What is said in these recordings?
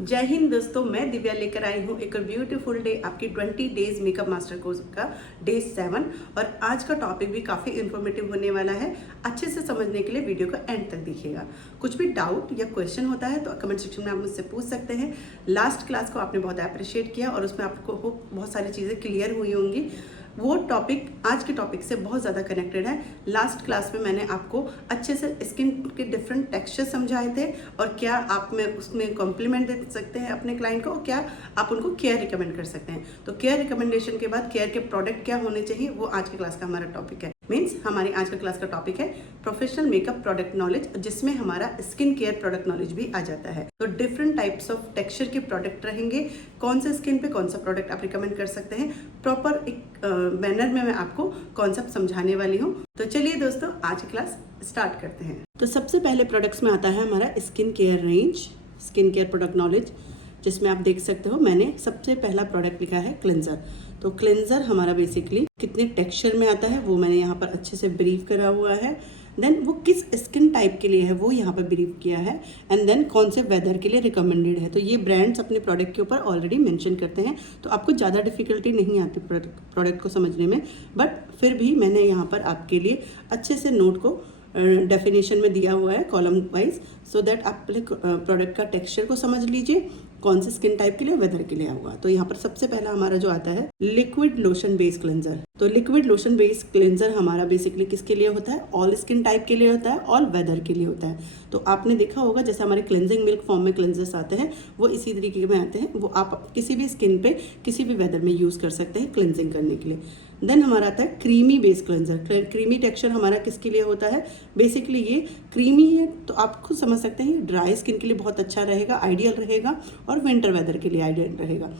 जय हिंद दोस्तों, मैं दिव्या लेकर आई हूँ एक और ब्यूटीफुल डे आपकी 20 डेज मेकअप मास्टर कोर्स का डे 7। और आज का टॉपिक भी काफ़ी इन्फॉर्मेटिव होने वाला है। अच्छे से समझने के लिए वीडियो को एंड तक देखिएगा। कुछ भी डाउट या क्वेश्चन होता है तो कमेंट सेक्शन में आप मुझसे पूछ सकते हैं। लास्ट क्लास को आपने बहुत अप्रिशिएट किया और उसमें आपको बहुत सारी चीज़ें क्लियर हुई होंगी। वो टॉपिक आज के टॉपिक से बहुत ज़्यादा कनेक्टेड है। लास्ट क्लास में मैंने आपको अच्छे से स्किन के डिफरेंट टेक्सचर समझाए थे और क्या आप में उसमें कॉम्प्लीमेंट दे सकते हैं अपने क्लाइंट को और क्या आप उनको केयर रिकमेंड कर सकते हैं। तो केयर रिकमेंडेशन के बाद केयर के प्रोडक्ट क्या होने चाहिए, वो आज के क्लास का हमारा टॉपिक है। मीन्स हमारी आज का क्लास का टॉपिक है प्रोफेशनल मेकअप प्रोडक्ट नॉलेज, जिसमें हमारा स्किन केयर प्रोडक्ट नॉलेज भी आ जाता है। तो डिफरेंट टाइप्स ऑफ टेक्सचर के प्रोडक्ट रहेंगे, कौन से स्किन पे कौन सा प्रोडक्ट आप रिकमेंड कर सकते हैं, प्रॉपर एक मैनर में मैं आपको कॉन्सेप्ट समझाने वाली हूँ। तो चलिए दोस्तों, आज की क्लास स्टार्ट करते हैं। तो सबसे पहले प्रोडक्ट्स में आता है हमारा skin care range, skin care product knowledge, जिसमें आप देख सकते हो मैंने सबसे पहला प्रोडक्ट लिखा है क्लेंजर। तो क्लेंजर हमारा बेसिकली कितने टेक्सचर में आता है वो मैंने यहाँ पर अच्छे से ब्रीफ करा हुआ है। देन वो किस स्किन टाइप के लिए है वो यहाँ पर ब्रीफ किया है। एंड देन कौन से वेदर के लिए रिकमेंडेड है। तो ये ब्रांड्स अपने प्रोडक्ट के ऊपर ऑलरेडी मेंशन करते हैं, तो आपको ज़्यादा डिफिकल्टी नहीं आती प्रोडक्ट को समझने में। बट फिर भी मैंने यहाँ पर आपके लिए अच्छे से नोट को डेफिनेशन में दिया हुआ है कॉलम वाइज, सो दैट आप प्रोडक्ट का टेक्सचर को समझ लीजिए कौन से स्किन टाइप के लिए, वेदर के लिए होगा। तो यहाँ पर सबसे पहला हमारा जो आता है लिक्विड लोशन बेस क्लेंजर। तो लिक्विड लोशन बेस क्लेंजर हमारा बेसिकली किसके लिए होता है, ऑल स्किन टाइप के लिए होता है, ऑल वेदर के लिए होता है। तो आपने देखा होगा जैसे हमारे क्लेंजिंग मिल्क फॉर्म में क्लेंजर्स आते हैं वो इसी तरीके में आते हैं। वो आप किसी भी स्किन पे किसी भी वेदर में यूज़ कर सकते हैं क्लेंजिंग करने के लिए। देन हमारा आता है creamy base cleanser. Creamy texture हमारा किसके लिए होता है, बेसिकली ये क्रीमी है तो आप खुद समझ सकते हैं ड्राई स्किन के लिए बहुत अच्छा रहेगा, आइडियल रहेगा, और विंटर वेदर के लिए आइडियल रहेगा।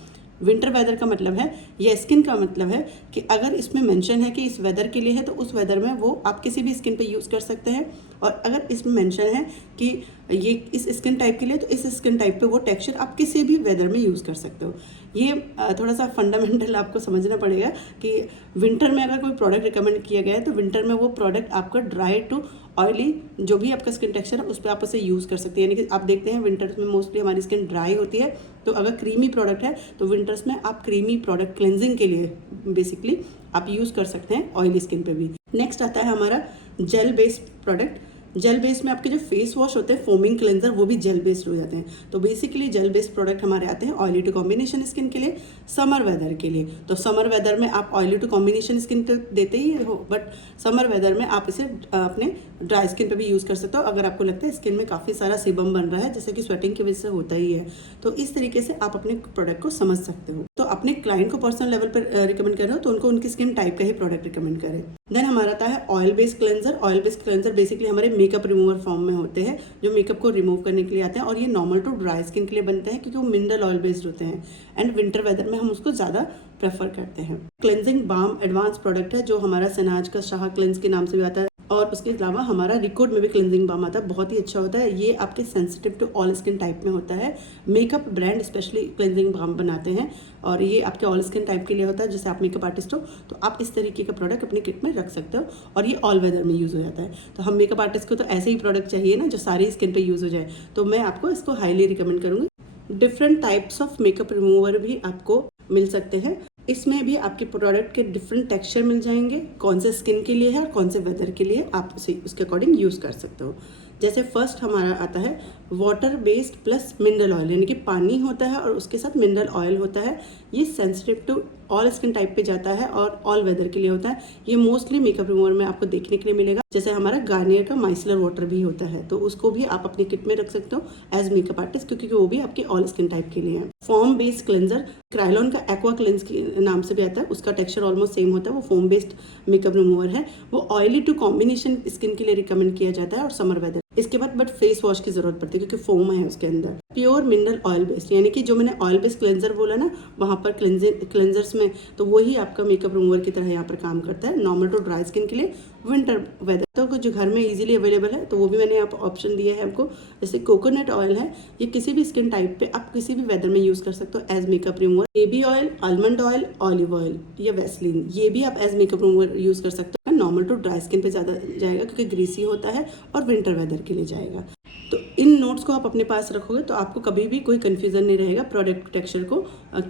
विंटर वेदर का मतलब है, या स्किन का मतलब है कि अगर इसमें मेंशन है कि इस वेदर के लिए है तो उस वेदर में वो आप किसी भी स्किन पे यूज़ कर सकते हैं। और अगर इसमें मेंशन है कि ये इस स्किन टाइप के लिए तो इस स्किन टाइप पे वो टेक्सचर आप किसी भी वेदर में यूज़ कर सकते हो। ये थोड़ा सा फंडामेंटल आपको समझना पड़ेगा कि विंटर में अगर कोई प्रोडक्ट रिकमेंड किया गया है तो विंटर में वो प्रोडक्ट आपका ड्राई टू ऑयली जो भी आपका स्किन टेक्सचर है उस पर आप उसे यूज़ कर सकते हैं। यानी कि आप देखते हैं विंटर्स में मोस्टली हमारी स्किन ड्राई होती है, तो अगर क्रीमी प्रोडक्ट है तो विंटर्स में आप क्रीमी प्रोडक्ट क्लेंजिंग के लिए बेसिकली आप यूज़ कर सकते हैं ऑयली स्किन पे भी। नेक्स्ट आता है हमारा gel based product. Gel based में आपके जो फेस वॉश होते हैं फोमिंग क्लेंजर वो भी जेल बेस्ड हो जाते हैं। तो बेसिकली जेल बेस्ड प्रोडक्ट हमारे आते हैं ऑयली टू कॉम्बिनेशन स्किन के लिए, समर वेदर के लिए। तो समर वेदर में आप ऑयली टू कॉम्बिनेशन स्किन पे देते ही हो, बट समर वेदर में आप इसे अपने ड्राई स्किन पे भी यूज़ कर सकते हो अगर आपको लगता है स्किन में काफ़ी सारा सीबम बन रहा है, जैसे कि स्वेटिंग की वजह से होता ही है। तो इस तरीके से आप अपने प्रोडक्ट को समझ सकते हो। तो अपने क्लाइंट को पर्सनल लेवल पर रिकमेंड कर रहे हो तो उनको उनकी स्किन टाइप का ही प्रोडक्ट रिकमेंड करें। देन हमारा आता है oil based cleanser. Oil based cleanser basically हमारे मेकअप रिमूवर फॉर्म में होते हैं जो मेकअप को रिमूव करने के लिए आते हैं, और ये नॉर्मल टू ड्राई स्किन के लिए बनते हैं क्योंकि वो मिनरल ऑयल बेस्ड होते हैं एंड विंटर वेदर में हम उसको ज़्यादा प्रेफर करते हैं। क्लेंजिंग बाम एडवांस प्रोडक्ट है जो हमारा सनाज का शाह क्लेंज के नाम से भी आता है, और उसके अलावा हमारा रिकॉर्ड में भी क्लेंजिंग बाम आता है, बहुत ही अच्छा होता है। ये आपके sensitive to all skin type में होता है। Makeup brand specially cleansing balm बनाते हैं और ये आपके ऑल स्किन टाइप के लिए होता है। जैसे आप मेकअप आर्टिस्ट हो तो आप इस तरीके का प्रोडक्ट अपनी किट में रख सकते हो, और ये ऑल वेदर में यूज़ हो जाता है। तो हम मेकअप आर्टिस्ट को तो ऐसे ही प्रोडक्ट चाहिए ना जो सारी स्किन पर यूज़ हो जाए, तो मैं आपको इसको हाईली रिकमेंड करूँगी। Different types of makeup remover भी आपको मिल सकते हैं। इसमें भी आपके प्रोडक्ट के डिफरेंट टेक्सचर मिल जाएंगे, कौन से स्किन के लिए है और कौन से वेदर के लिए आप उसे उसके अकॉर्डिंग यूज़ कर सकते हो। जैसे फर्स्ट हमारा आता है water based plus mineral oil, यानी कि पानी होता है और उसके साथ मिनरल ऑयल होता है। ये sensitive to all skin type पे जाता है और ऑल वेदर के लिए होता है। ये मोस्टली मेकअप रिमूवर में आपको देखने के लिए मिलेगा। जैसे हमारा गार्नियर का माइसलर वाटर भी होता है, तो उसको भी आप अपनी किट में रख सकते हो एज मेकअप आर्टिस्ट, क्योंकि वो भी आपके ऑल स्किन टाइप के लिए है। फोम बेस्ड क्लेंजर क्राइलॉन का एक्वा क्लेंस के नाम से भी आता है, उसका टेक्सचर ऑलमोस्ट सेम होता है। वो फोम बेस्ड मेकअप रिमूवर है, वो ऑयली टू कॉम्बिनेशन स्किन के लिए रिकमेंड किया जाता है और समर वेदर। इसके बाद बट फेस वॉश की जरूरत पड़ती है क्योंकि फोम है उसके अंदर। प्योर मिनरल ऑयल बेस्ड, यानी कि जो मैंने ऑयल बेस्ड क्लेंजर बोला ना वहाँ पर क्लेंजर्स में, तो वही आपका मेकअप रिमूवर की तरह यहाँ पर काम करता है नॉर्मल टू ड्राई स्किन के लिए, विंटर वेदर। तो जो घर में इजीली अवेलेबल है तो वो भी मैंने यहाँ पर ऑप्शन दिया है आपको। जैसे कोकोनट ऑयल है, ये किसी भी स्किन टाइप पे आप किसी भी वेदर में यूज़ कर सकते हो as makeup remover. Baby oil, almond oil, olive oil या वैसलीन, ये भी आप एज मेकअप रिमूवर यूज़ कर सकते हो नॉर्मल टू ड्राई स्किन पे ज़्यादा जाएगा क्योंकि ग्रीसी होता है और विंटर वेदर के लिए जाएगा। तो इन नोट्स को आप अपने पास रखोगे तो आपको कभी भी कोई कन्फ्यूज़न नहीं रहेगा प्रोडक्ट टेक्सचर को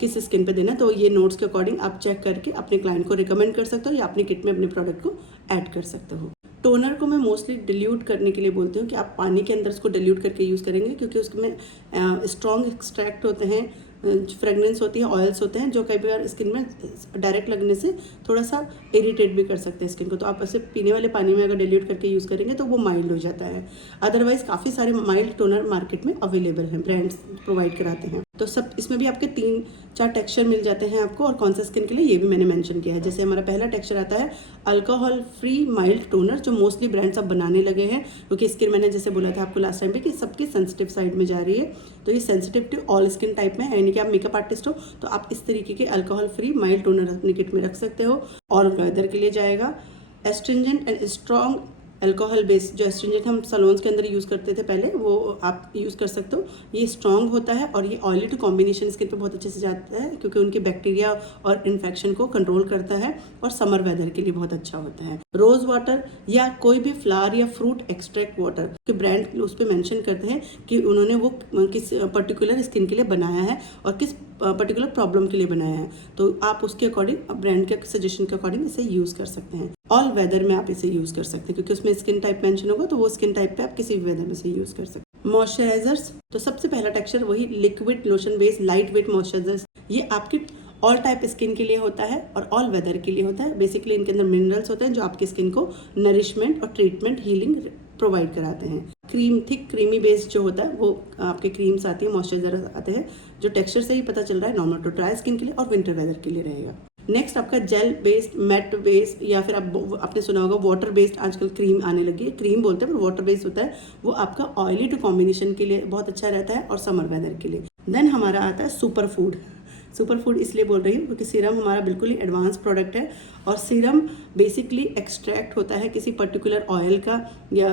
किस स्किन पे देना। तो ये नोट्स के अकॉर्डिंग आप चेक करके अपने क्लाइंट को रिकमेंड कर सकते हो या अपनी किट में अपने प्रोडक्ट को ऐड कर सकते हो। टोनर को मैं मोस्टली डिल्यूट करने के लिए बोलती हूँ कि आप पानी के अंदर उसको डिल्यूट करके यूज़ करेंगे क्योंकि उसमें स्ट्रॉन्ग एक्सट्रैक्ट होते हैं, फ्रेगनेंस होती है, ऑयल्स होते हैं जो कई बार स्किन में डायरेक्ट लगने से थोड़ा सा इरिटेट भी कर सकते हैं स्किन को। तो आप ऐसे पीने वाले पानी में अगर डिल्यूट करके यूज़ करेंगे तो वो माइल्ड हो जाता है। अदरवाइज काफ़ी सारे माइल्ड टोनर मार्केट में अवेलेबल हैं, ब्रांड्स प्रोवाइड कराते हैं। तो सब इसमें भी आपके 3-4 टेक्सचर मिल जाते हैं आपको, और कौन सा स्किन के लिए ये भी मैंने मेंशन किया है। जैसे हमारा पहला टेक्सचर आता है अल्कोहल फ्री माइल्ड टोनर, जो मोस्टली ब्रांड्स अब बनाने लगे हैं क्योंकि स्किन मैंने जैसे बोला था आपको लास्ट टाइम पे कि सबकी सेंसिटिव साइड में जा रही है। तो ये sensitive to all skin type में है, यानी कि आप मेकअप आर्टिस्ट हो तो आप इस तरीके के अल्कोहल फ्री माइल्ड टोनर अपनी किट में रख सकते हो। और वेदर के लिए जाएगा astringent and strong alcohol base, जो एस्ट्रिंजेंट हम सलोन्स के अंदर यूज़ करते थे पहले, वो आप यूज़ कर सकते हो। ये स्ट्रॉन्ग होता है और ये ऑयली टू कॉम्बिनेशन स्किन पे बहुत अच्छे से जाता है क्योंकि उनके बैक्टीरिया और इन्फेक्शन को कंट्रोल करता है और समर वेदर के लिए बहुत अच्छा होता है। रोज़ वाटर या कोई भी फ्लावर या फ्रूट एक्सट्रैक्ट वाटर के ब्रांड उस पर मैंशन करते हैं कि उन्होंने वो किस पर्टिकुलर स्किन के लिए बनाया है और किस पर्टिकुलर प्रॉब्लम के लिए बनाया है। तो आप उसके अकॉर्डिंग ब्रांड के सजेशन के अकॉर्डिंग इसे यूज़ कर सकते हैं। ऑल वेदर में आप इसे यूज़ कर सकते हैं क्योंकि उसमें स्किन टाइप मेंशन होगा, तो वो स्किन टाइप पे आप किसी भी वेदर में से यूज़ कर सकते हैं। मॉइस्चराइजर्स, तो सबसे पहला टेक्सचर वही liquid lotion based light weight moisturisers. ये आपकी ऑल टाइप स्किन के लिए होता है और ऑल वेदर के लिए होता है। बेसिकली इनके अंदर मिनरल्स होते हैं जो आपकी स्किन को नरिशमेंट और ट्रीटमेंट हीलिंग प्रोवाइड कराते हैं। क्रीम थिक क्रीमी बेस्ड जो होता है वो आपके क्रीम्स आती है, मॉइस्चराइजर आते हैं जो टेक्सचर से ही पता चल रहा है नॉर्मल टू ड्राई स्किन के लिए और विंटर वेदर के लिए रहेगा। नेक्स्ट आपका जेल बेस्ड, मैट बेस्ड, या फिर आपने सुना होगा वाटर बेस्ड आजकल क्रीम आने लगी है। क्रीम बोलते हैं पर वाटर बेस्ड होता है, वो आपका ऑयली टू कॉम्बिनेशन के लिए बहुत अच्छा रहता है और समर वेदर के लिए। देन हमारा आता है सुपर फूड। सुपर फूड इसलिए बोल रही हूँ क्योंकि सीरम हमारा बिल्कुल ही एडवांस प्रोडक्ट है और सीरम बेसिकली एक्सट्रैक्ट होता है किसी पर्टिकुलर ऑयल का, या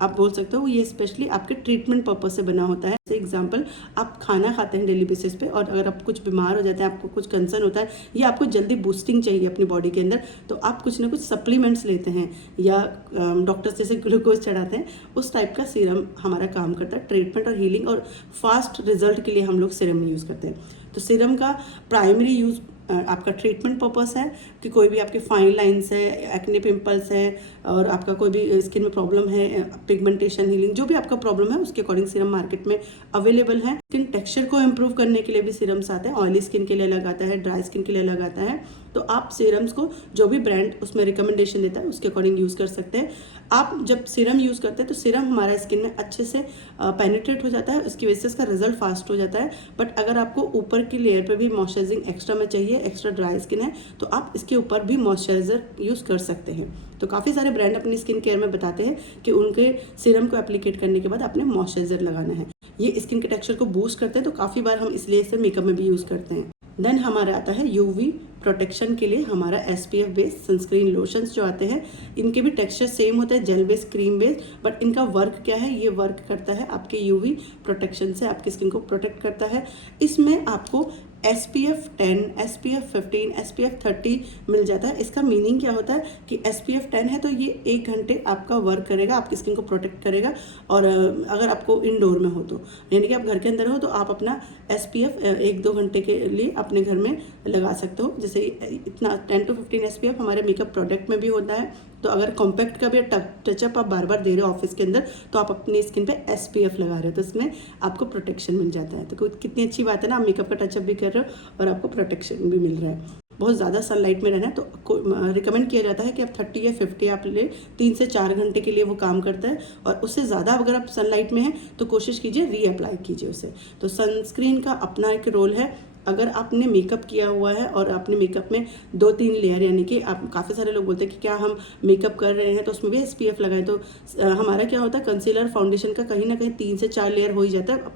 आप बोल सकते हो ये स्पेशली आपके ट्रीटमेंट पर्पज से बना होता है। जैसे एग्जांपल, आप खाना खाते हैं डेली बेसिस पे और अगर आप कुछ बीमार हो जाते हैं, आपको कुछ कंसर्न होता है या आपको जल्दी बूस्टिंग चाहिए अपनी बॉडी के अंदर, तो आप कुछ ना कुछ सप्लीमेंट्स लेते हैं या डॉक्टर्स जैसे ग्लूकोज चढ़ाते हैं, उस टाइप का सीरम हमारा काम करता है ट्रीटमेंट और हीलिंग और फास्ट रिजल्ट के लिए हम लोग सीरम यूज़ करते हैं। तो सीरम का प्राइमरी यूज़ आपका ट्रीटमेंट पर्पस है कि कोई भी आपके फाइन लाइंस है, एक्ने पिंपल्स है और आपका कोई भी स्किन में प्रॉब्लम है, पिगमेंटेशन हीलिंग, जो भी आपका प्रॉब्लम है उसके अकॉर्डिंग सीरम मार्केट में अवेलेबल है। स्किन टेक्सचर को इम्प्रूव करने के लिए भी सीरम्स आते हैं, ऑयली स्किन के लिए अलग आता है, ड्राई स्किन के लिए अलग आता है। तो आप सीरम्स को जो भी ब्रांड उसमें रिकमेंडेशन देता है उसके अकॉर्डिंग यूज़ कर सकते हैं। आप जब सीरम यूज़ करते हैं तो सीरम हमारा स्किन में अच्छे से पेनिट्रेट हो जाता है, उसकी वजह से इसका रिजल्ट फास्ट हो जाता है। बट अगर आपको ऊपर की लेयर पे भी मॉइस्चराइजिंग एक्स्ट्रा में चाहिए, एक्स्ट्रा ड्राई स्किन है, तो आप इसके ऊपर भी मॉइस्चराइजर यूज़ कर सकते हैं। तो काफ़ी सारे ब्रांड अपनी स्किन केयर में बताते हैं कि उनके सीरम को एप्लीकेट करने के बाद आपने मॉइस्चराइजर लगाना है। ये स्किन के टेक्सचर को बूस्ट करते हैं, तो काफ़ी बार हम इसलिए इसे मेकअप में भी यूज़ करते हैं। देन हमारा आता है यूवी प्रोटेक्शन के लिए हमारा SPF बेस्ड सनस्क्रीन लोशंस जो आते हैं, इनके भी टेक्सचर सेम होता है, gel based, cream based, but इनका वर्क क्या है, ये वर्क करता है आपके यूवी प्रोटेक्शन से, आपकी स्किन को प्रोटेक्ट करता है। इसमें आपको SPF 10, SPF 15, SPF 30 मिल जाता है। इसका मीनिंग क्या होता है कि SPF 10 है तो ये 1 घंटे आपका वर्क करेगा, आपकी स्किन को प्रोटेक्ट करेगा। और अगर आपको इंडोर में हो तो, यानी कि आप घर के अंदर हो, तो आप अपना SPF 1-2 घंटे के लिए अपने घर में लगा सकते हो। जैसे इतना 10 to 15 SPF हमारे मेकअप प्रोडक्ट में भी होता है। तो अगर कॉम्पैक्ट का भी टचअप आप बार बार दे रहे हो ऑफिस के अंदर, तो आप अपनी स्किन पे SPF लगा रहे हो, तो इसमें आपको प्रोटेक्शन मिल जाता है। तो कितनी अच्छी बात है ना, आप मेकअप का टचअप भी कर रहे हो और आपको प्रोटेक्शन भी मिल रहा है। बहुत ज़्यादा सनलाइट में रहना है तो रिकमेंड किया जाता है कि आप 30 या 50 आप ले, 3 से 4 घंटे के लिए वो काम करता है। और उससे ज़्यादा अगर आप सनलाइट में हैं तो कोशिश कीजिए रीअप्लाई कीजिए उसे। तो सनस्क्रीन का अपना एक रोल है। अगर आपने मेकअप किया हुआ है और आपने मेकअप में 2-3 लेयर, यानी कि आप, काफ़ी सारे लोग बोलते हैं कि क्या हम मेकअप कर रहे हैं तो उसमें भी SPF लगाएं, तो हमारा क्या होता है, कंसीलर फाउंडेशन का कहीं ना कहीं 3 से 4 लेयर हो ही जाता है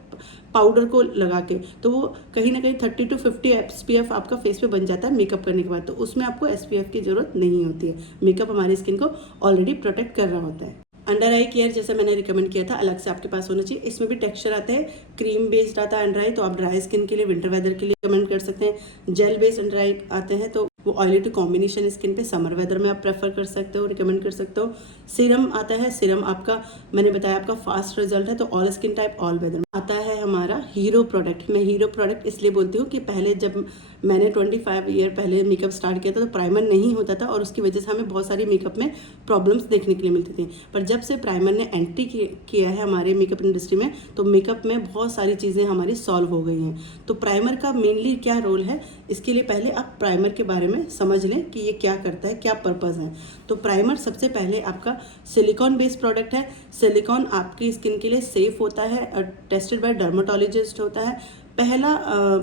पाउडर को लगा के, तो वो कहीं ना कहीं 30 to 50 SPF आपका फेस पे बन जाता है मेकअप करने के बाद। तो उसमें आपको SPF की ज़रूरत नहीं होती है, मेकअप हमारी स्किन को ऑलरेडी प्रोटेक्ट कर रहा होता है। अंडर आई केयर जैसे मैंने रिकमेंड किया था, अलग से आपके पास होना चाहिए। इसमें भी टेक्सचर आते हैं, क्रीम बेस्ड आता है अंडर आई, तो आप ड्राई स्किन के लिए, विंटर वेदर के लिए रिकमेंड कर सकते हैं। जेल बेस्ड अंडर आई आते हैं, तो वो ऑयली टू कॉम्बिनेशन स्किन पे समर वेदर में आप प्रेफर कर सकते हो, रिकमेंड कर सकते हो। सीरम आता है, सीरम आपका मैंने बताया आपका फास्ट रिजल्ट है, तो all skin type all weather. आता है हमारा हीरो प्रोडक्ट। मैं हीरो प्रोडक्ट इसलिए बोलती हूँ कि पहले जब मैंने 25 ईयर पहले मेकअप स्टार्ट किया था तो प्राइमर नहीं होता था और उसकी वजह से हमें बहुत सारी मेकअप में प्रॉब्लम्स देखने के लिए मिलती थी। पर जब से प्राइमर ने एंट्री किया है हमारे मेकअप इंडस्ट्री में, तो मेकअप में बहुत सारी चीज़ें हमारी सॉल्व हो गई हैं। तो प्राइमर का मेनली क्या रोल है, इसके लिए पहले आप प्राइमर के बारे में समझ लें कि ये क्या करता है, क्या पर्पज़ है। तो प्राइमर सबसे पहले आपका सिलिकॉन बेस्ड प्रोडक्ट है। सिलिकॉन आपकी स्किन के लिए सेफ होता है और टेस्टेड बाय डर्माटोलॉजिस्ट होता है। पहला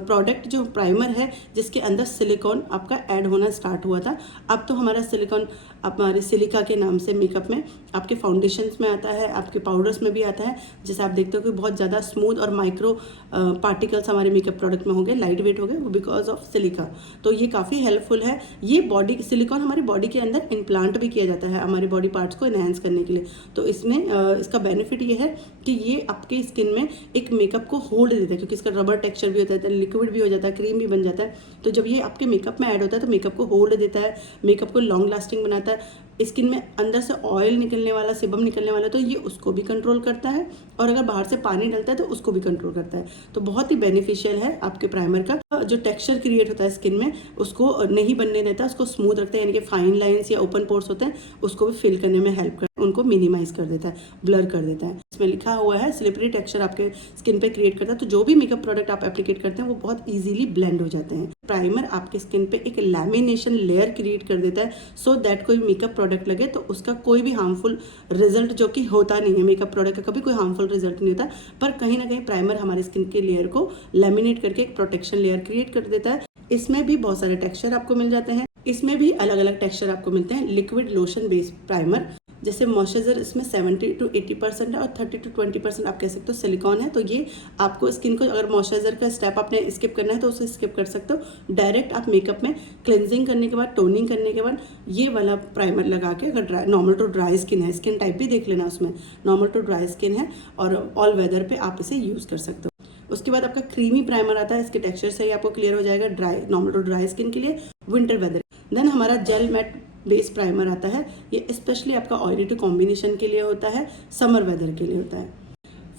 प्रोडक्ट जो प्राइमर है जिसके अंदर सिलिकॉन आपका ऐड होना स्टार्ट हुआ था। अब तो हमारा सिलिकॉन हमारे सिलिका के नाम से मेकअप में आपके फाउंडेशंस में आता है, आपके पाउडर्स में भी आता है। जैसे आप देखते हो कि बहुत ज़्यादा स्मूथ और माइक्रो पार्टिकल्स हमारे मेकअप प्रोडक्ट में हो गए, लाइट वेट हो गए, वो बिकॉज ऑफ सिलिका। तो ये काफ़ी हेल्पफुल है। ये बॉडी सिलिकॉन हमारी बॉडी के अंदर इम्प्लांट भी किया जाता है हमारे बॉडी पार्ट्स को एनहेंस करने के लिए। तो इसमें इसका बेनिफिट ये है कि ये आपके स्किन में एक मेकअप को होल्ड देता है, क्योंकि इसका रबर टेक्सचर भी होता है, लिक्विड भी हो जाता है, क्रीम भी बन जाता है। तो जब ये आपके मेकअप में ऐड होता है तो मेकअप को होल्ड देता है, मेकअप को लॉन्ग लास्टिंग बनाता है। स्किन में अंदर से ऑयल निकलने वाला, सेबम निकलने वाला, तो ये उसको भी कंट्रोल करता है और अगर बाहर से पानी डलता है तो उसको भी कंट्रोल करता है। तो बहुत ही बेनिफिशियल है आपके प्राइमर का। जो टेक्सचर क्रिएट होता है स्किन में उसको नहीं बनने देता, उसको स्मूथ रखता है, यानी कि फाइन लाइंस या ओपन पोर्स होते हैं उसको भी फिल करने में हेल्प करता है, उनको मिनिमाइज कर देता है, ब्लर कर देता है। इसमें लिखा हुआ है स्लिपरी टेक्सचर आपके स्किन पे क्रिएट करता है। तो जो भी मेकअप प्रोडक्ट आप एप्लीकेट करते हैं वो बहुत इजीली ब्लेंड हो जाते हैं। प्राइमर आपके स्किन पे एक लैमिनेशन लेयर क्रिएट कर देता है, सो दैट कोई मेकअप प्रोडक्ट लगे तो उसका कोई भी हार्मफुल रिजल्ट, जो कि होता नहीं है मेकअप प्रोडक्ट का कभी कोई हार्मफुल रिजल्ट नहीं होता, पर कहीं ना कहीं प्राइमर हमारी स्किन के लेयर को लैमिनेट करके एक प्रोटेक्शन लेयर क्रिएट कर देता है। इसमें भी बहुत सारे टेक्सचर आपको मिल जाते हैं, इसमें भी अलग अलग टेक्सचर आपको मिलते हैं। लिक्विड लोशन बेस्ड प्राइमर, जैसे मॉइस्चराइजर इसमें 70 to 80% है और 30 to 20% आप कह सकते हो सिलिकॉन है। तो ये आपको स्किन को, अगर मॉइस्चराइजर का स्टेप आपने स्किप करना है तो उसे स्किप कर सकते हो। डायरेक्ट आप मेकअप में क्लेंजिंग करने के बाद, टोनिंग करने के बाद ये वाला प्राइमर लगा के, अगर नॉर्मल टू ड्राई स्किन है, स्किन टाइप भी देख लेना उसमें, नॉर्मल टू ड्राई स्किन है और ऑल वेदर पे आप इसे यूज़ कर सकते हो। उसके बाद आपका क्रीमी प्राइमर आता है, इसके टेक्सचर से ही आपको क्लियर हो जाएगा, dry normal to dry skin के लिए, विंटर वेदर। देन हमारा जेल मैट बेस प्राइमर आता है, ये स्पेशली आपका ऑयली टू कॉम्बिनेशन के लिए होता है, समर वेदर के लिए होता है।